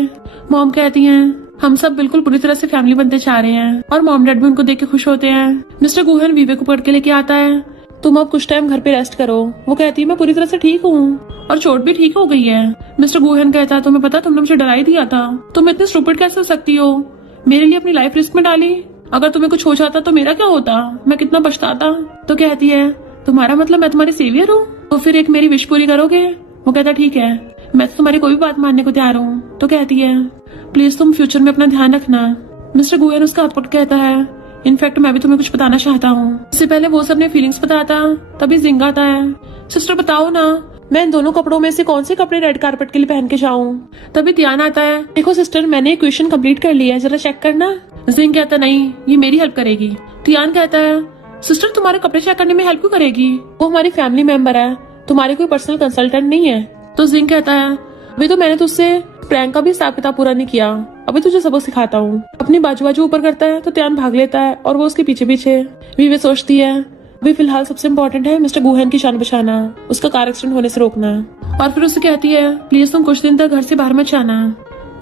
मॉम कहती हैं हम सब बिल्कुल पूरी तरह से फैमिली बनते जा रहे हैं, और मॉम डैड भी उनको देख के खुश होते हैं। मिस्टर गुहन विवे को पकड़ के लेके आता है, तुम अब कुछ टाइम घर पे रेस्ट करो। वो कहती है मैं पूरी तरह से ठीक हूँ और चोट भी ठीक हो गई है। मिस्टर गुहन कहता है तुम्हें पता तुमने मुझे डरा ही दिया था, तुम इतने स्टूपिड कैसे हो सकती हो, मेरे लिए अपनी लाइफ रिस्क में डाली, अगर तुम्हें कुछ हो जाता तो मेरा क्या होता, मैं कितना पछताता। तो कहती है तुम्हारा मतलब मैं तुम्हारी सेवियर हूँ, तो फिर एक मेरी विश पूरी करोगे। वो कहता ठीक है, मैं तो तुम्हारी कोई भी बात मानने को तैयार हूँ। तो कहती है प्लीज तुम फ्यूचर में अपना ध्यान रखना। मिस्टर गुहन उसका हाथ पकड़ कहता है इनफैक्ट मैं भी तुम्हें कुछ बताना चाहता हूँ। इससे पहले वो सब अपने फीलिंग्स बताता तभी जिंग आता है, सिस्टर बताओ ना मैं इन दोनों कपड़ों में से कौन से कपड़े रेड कारपेट के लिए पहन के जाऊँ। तभी ध्यान आता है, देखो सिस्टर मैंने क्वेश्चन कंप्लीट कर लिया है, जरा चेक करना। जिंग कहता नहीं ये मेरी हेल्प करेगी। तियान कहता है सिस्टर तुम्हारे कपड़े चेक करने में हेल्प क्यों करेगी, वो हमारी फैमिली मेंबर है, तुम्हारे कोई पर्सनल कंसल्टेंट नहीं है। तो जिंग कहता है अभी तो मैंने तुझसे प्रैंक का भी हिसाब किताब पूरा नहीं किया, अभी तुझे सबक सिखाता हूँ। अपनी बाजू ऊपर करता है तो त्यान भाग लेता है और वो उसके पीछे पीछे। वीवे सोचती है अभी फिलहाल सबसे इम्पोर्टेंट है मिस्टर गुहन की जान बचाना, उसका कार एक्सीडेंट होने से रोकना। और फिर उसे कहती है प्लीज तुम कुछ दिन तक घर से बाहर मत जाना।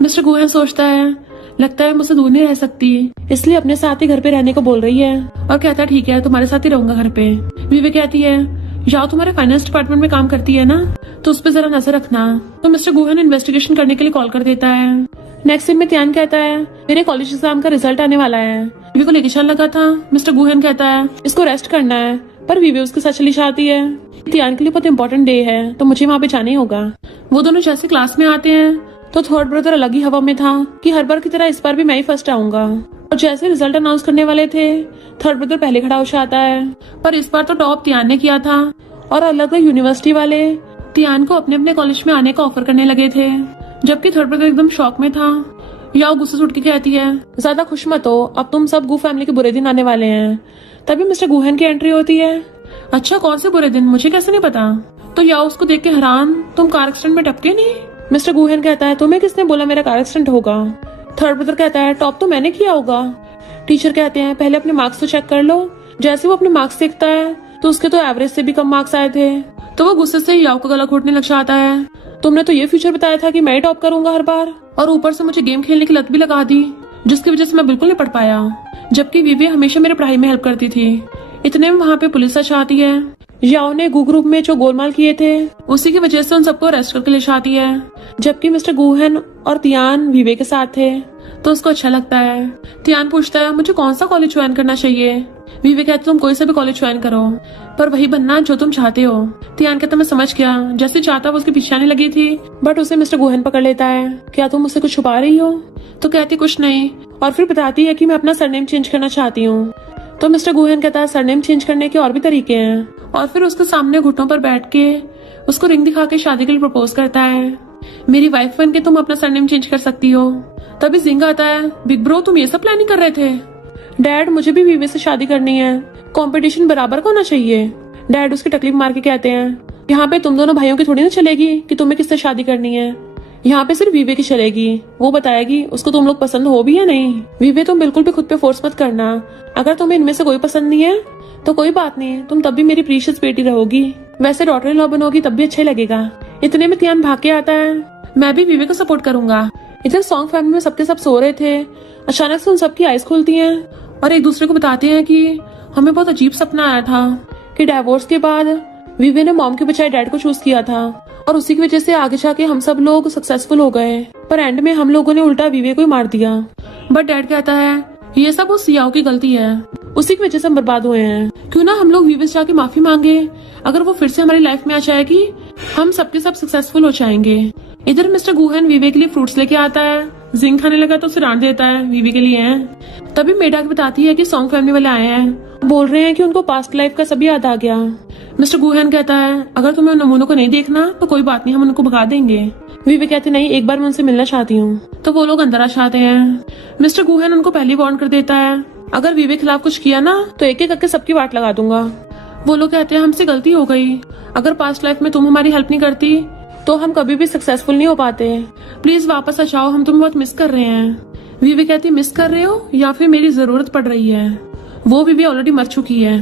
मिस्टर गुहन सोचता है लगता है मुझसे दूर नहीं रह सकती, इसलिए अपने साथ ही घर पे रहने को बोल रही है, और कहता है ठीक है तुम्हारे साथ ही रहूंगा घर पे। वीवे कहती है जाओ तुम्हारे फाइनेंस डिपार्टमेंट में काम करती है ना, तो उस पर जरा नजर रखना। तो मिस्टर गुहन इन्वेस्टिगेशन करने के लिए कॉल कर देता है। नेक्स्ट दिन में त्यान कहता है मेरे कॉलेज एग्जाम का रिजल्ट आने वाला है, वीवे को लेके चल लगा था। मिस्टर गुहन कहता है इसको रेस्ट करना है, पर वीवे उसके साथ चली जाती है। त्यान के लिए बहुत इंपॉर्टेंट डे है तो मुझे वहाँ पे जाना ही होगा। वो दोनों जैसे क्लास में आते हैं तो थर्ड ब्रदर अलग ही हवा में था कि हर बार की तरह इस बार भी मैं ही फर्स्ट आऊंगा, और जैसे रिजल्ट अनाउंस करने वाले थे थर्ड ब्रदर पहले खड़ा हो जाता है। पर इस बार तो टॉप त्यान ने किया था और अलग अलग यूनिवर्सिटी वाले त्यान को अपने अपने कॉलेज में आने का ऑफर करने लगे थे। जबकि थर्ड ब्रदर एकदम शॉक में था। याओ गुस्से से उठ के कहती है, ज्यादा खुश मत हो, अब तुम सब गू फैमिली के बुरे दिन आने वाले हैं। तभी मिस्टर गुहन की एंट्री होती है। अच्छा कौन से बुरे दिन, मुझे कैसे नहीं पता। तो याओ उसको देख के हैरान, तुम कार एक्सीडेंट में टपके नहीं। मिस्टर गुहन कहता है, तुम्हें किसने बोला मेरा कार एक्सीडेंट होगा। थर्ड ब्रदर कहता है, टॉप तो मैंने किया होगा। टीचर कहते हैं, पहले अपने मार्क्स तो चेक कर लो। जैसे वो अपने मार्क्स देखता है तो उसके तो एवरेज से भी कम मार्क्स आए थे। तो वो गुस्से से याओ का गला घोटने लग जाता है। तुमने तो ये फ्यूचर बताया था कि मैं टॉप करूंगा हर बार, और ऊपर से मुझे गेम खेलने की लत भी लगा दी, जिसकी वजह से मैं बिल्कुल नहीं पढ़ पाया। जबकि विवे हमेशा मेरे पढ़ाई में हेल्प करती थी। इतने में वहाँ पे पुलिस आती है। याओ ने गू ग्रुप में जो गोलमाल किए थे उसी की वजह से उन सबको अरेस्ट करके ले जाती है। जबकि मिस्टर गुहन और तियान विवे के साथ थे तो उसको अच्छा लगता है। तियान पूछता है, मुझे कौन सा कॉलेज ज्वाइन करना चाहिए। विवे कहते, तुम कोई सा भी कॉलेज ज्वाइन करो, पर वही बनना जो तुम चाहते हो। तियान कहता, मैं समझ गया। जैसे चाहता वो उसके पीछे आने लगी थी, बट उसे मिस्टर गुहन पकड़ लेता है। क्या तुम मुझसे कुछ छुपा रही हो। तो कहती कुछ नहीं, और फिर बताती है कि मैं अपना सरनेम चेंज करना चाहती हूँ। तो मिस्टर गुहन कहता है, सरनेम चेंज करने के और भी तरीके हैं, और फिर उसके सामने घुटनों पर बैठ के उसको रिंग दिखा के शादी के लिए प्रपोज करता है। मेरी वाइफ बन के तुम अपना सरनेम चेंज कर सकती हो। तभी जिंग आता है, बिग ब्रो तुम ये सब प्लानिंग कर रहे थे। डैड मुझे भी विवे से शादी करनी है, कंपटीशन बराबर का होना चाहिए। डैड उसकी तकलीफ मार के कहते हैं, यहाँ पे तुम दोनों भाइयों की थोड़ी ना चलेगी कि तुम्हें किससे शादी करनी है। यहाँ पे सिर्फ विवे की चलेगी, वो बताएगी उसको तुम लोग पसंद हो भी या नहीं। विवे तुम बिल्कुल भी खुद पे फोर्स मत करना। अगर तुम्हें इनमें से कोई पसंद नहीं है तो कोई बात नहीं, तुम तब भी मेरी प्रीशियस बेटी रहोगी। वैसे डॉटर इन लॉ बनोगी तब भी अच्छा लगेगा। इतने में तियान भाग के आता है, मैं भी विवे को सपोर्ट करूंगा। इधर सॉन्ग फैमिली में सबके सब सो रहे थे। अचानक से उन सबकी आइज खुलती हैं और एक दूसरे को बताते हैं कि हमें बहुत अजीब सपना आया था कि डिवोर्स के बाद विवे ने मॉम के बजाय डैड को चूज किया था, और उसी की वजह से आगे जाके हम सब लोग सक्सेसफुल हो गए, पर एंड में हम लोगों ने उल्टा विवे को ही मार दिया। बट डैड कहता है, ये सब उस याओ की गलती है, उसी की वजह से हम बर्बाद हुए हैं। क्यों ना हम लोग विवे से जाके माफी मांगे, अगर वो फिर से हमारी लाइफ में आ जाएगी हम सबके सब सक्सेसफुल हो जाएंगे। इधर मिस्टर गुहन विवे के लिए फ्रूट्स लेके आता है। जिंग खाने लगा तो उसे डांट देता है, विवे के लिए हैं। तभी मेडाक बताती है कि सॉन्ग फैमिली वाले आए हैं, बोल रहे हैं कि उनको पास्ट लाइफ का सभी याद आ गया। मिस्टर गुहन कहता है, अगर तुम्हें उन नमूनों को नहीं देखना तो कोई बात नहीं, हम उनको भगा देंगे। विवे कहते, नहीं एक बार मैं उनसे मिलना चाहती हूँ। तो वो लोग अंदर आ जाते हैं। मिस्टर गुहन उनको पहले वार्न कर देता है, अगर विवे खिलाफ कुछ किया ना तो एक एक करके सबकी वाट लगा दूंगा। वो लोग कहते हैं, हमसे गलती हो गई, अगर पास्ट लाइफ में तुम हमारी हेल्प नहीं करती तो हम कभी भी सक्सेसफुल नहीं हो पाते। प्लीज वापस आ जाओ, हम तुम्हें बहुत मिस कर रहे हैं। विवे कहती, मिस कर रहे हो या फिर मेरी जरूरत पड़ रही है। वो विवे ऑलरेडी मर चुकी है।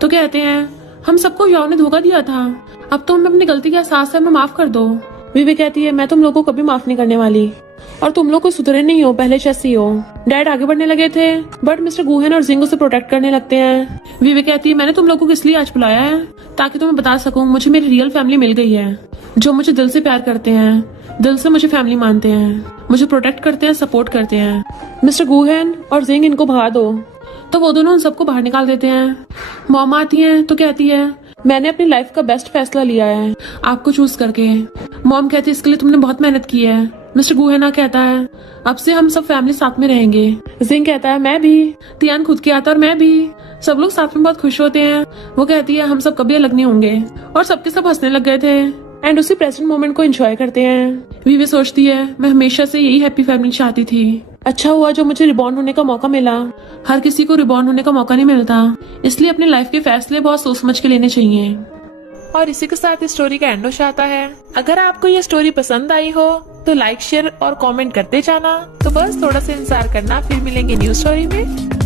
तो कहते हैं, हम सबको याओ ने धोखा दिया था, अब तो हमें अपनी गलती का एहसास है, हमें माफ कर दो। विवे कहती है, मैं तुम लोगों को कभी माफ नहीं करने वाली, और तुम लोग को सुधरे नहीं हो, पहले जैसी हो। डैड आगे बढ़ने लगे थे बट मिस्टर गुहन और जिंग उसे प्रोटेक्ट करने लगते हैं। विवे कहती है, मैंने तुम लोगों को इसलिए आज बुलाया है ताकि तुम्हें बता सकूं मुझे मेरी रियल फैमिली मिल गई है, जो मुझे दिल से प्यार करते हैं, दिल से मुझे फैमिली मानते हैं, मुझे प्रोटेक्ट करते हैं, सपोर्ट करते हैं। मिस्टर गुहन और जिंग इनको भगा दो। तो वो दोनों उन सबको बाहर निकाल देते हैं। मॉम आती है तो कहती है, मैंने अपनी लाइफ का बेस्ट फैसला लिया है आपको चूज करके। मॉम कहती है, इसके लिए तुमने बहुत मेहनत की है। मिस्टर गुहेना कहता है, अब से हम सब फैमिली साथ में रहेंगे। जिंग कहता है, मैं भी। तियान खुद की आता और मैं भी। सब लोग साथ में बहुत खुश होते हैं। वो कहती है, हम सब कभी अलग नहीं होंगे, और सबके सब हंसने लग गए थे एंड उसी प्रेजेंट मोमेंट को एंजॉय करते हैं। विवे सोचती है, मैं हमेशा से यही हैप्पी फैमिली चाहती थी, अच्छा हुआ जो मुझे रिबॉर्न होने का मौका मिला। हर किसी को रिबॉर्न होने का मौका नहीं मिलता, इसलिए अपने लाइफ के फैसले बहुत सोच समझ के लेने चाहिए। और इसी के साथ इस स्टोरी का एंड हो जाता है। अगर आपको ये स्टोरी पसंद आई हो तो लाइक शेयर और कमेंट करते जाना। तो बस थोड़ा सा इंतजार करना, फिर मिलेंगे न्यू स्टोरी में।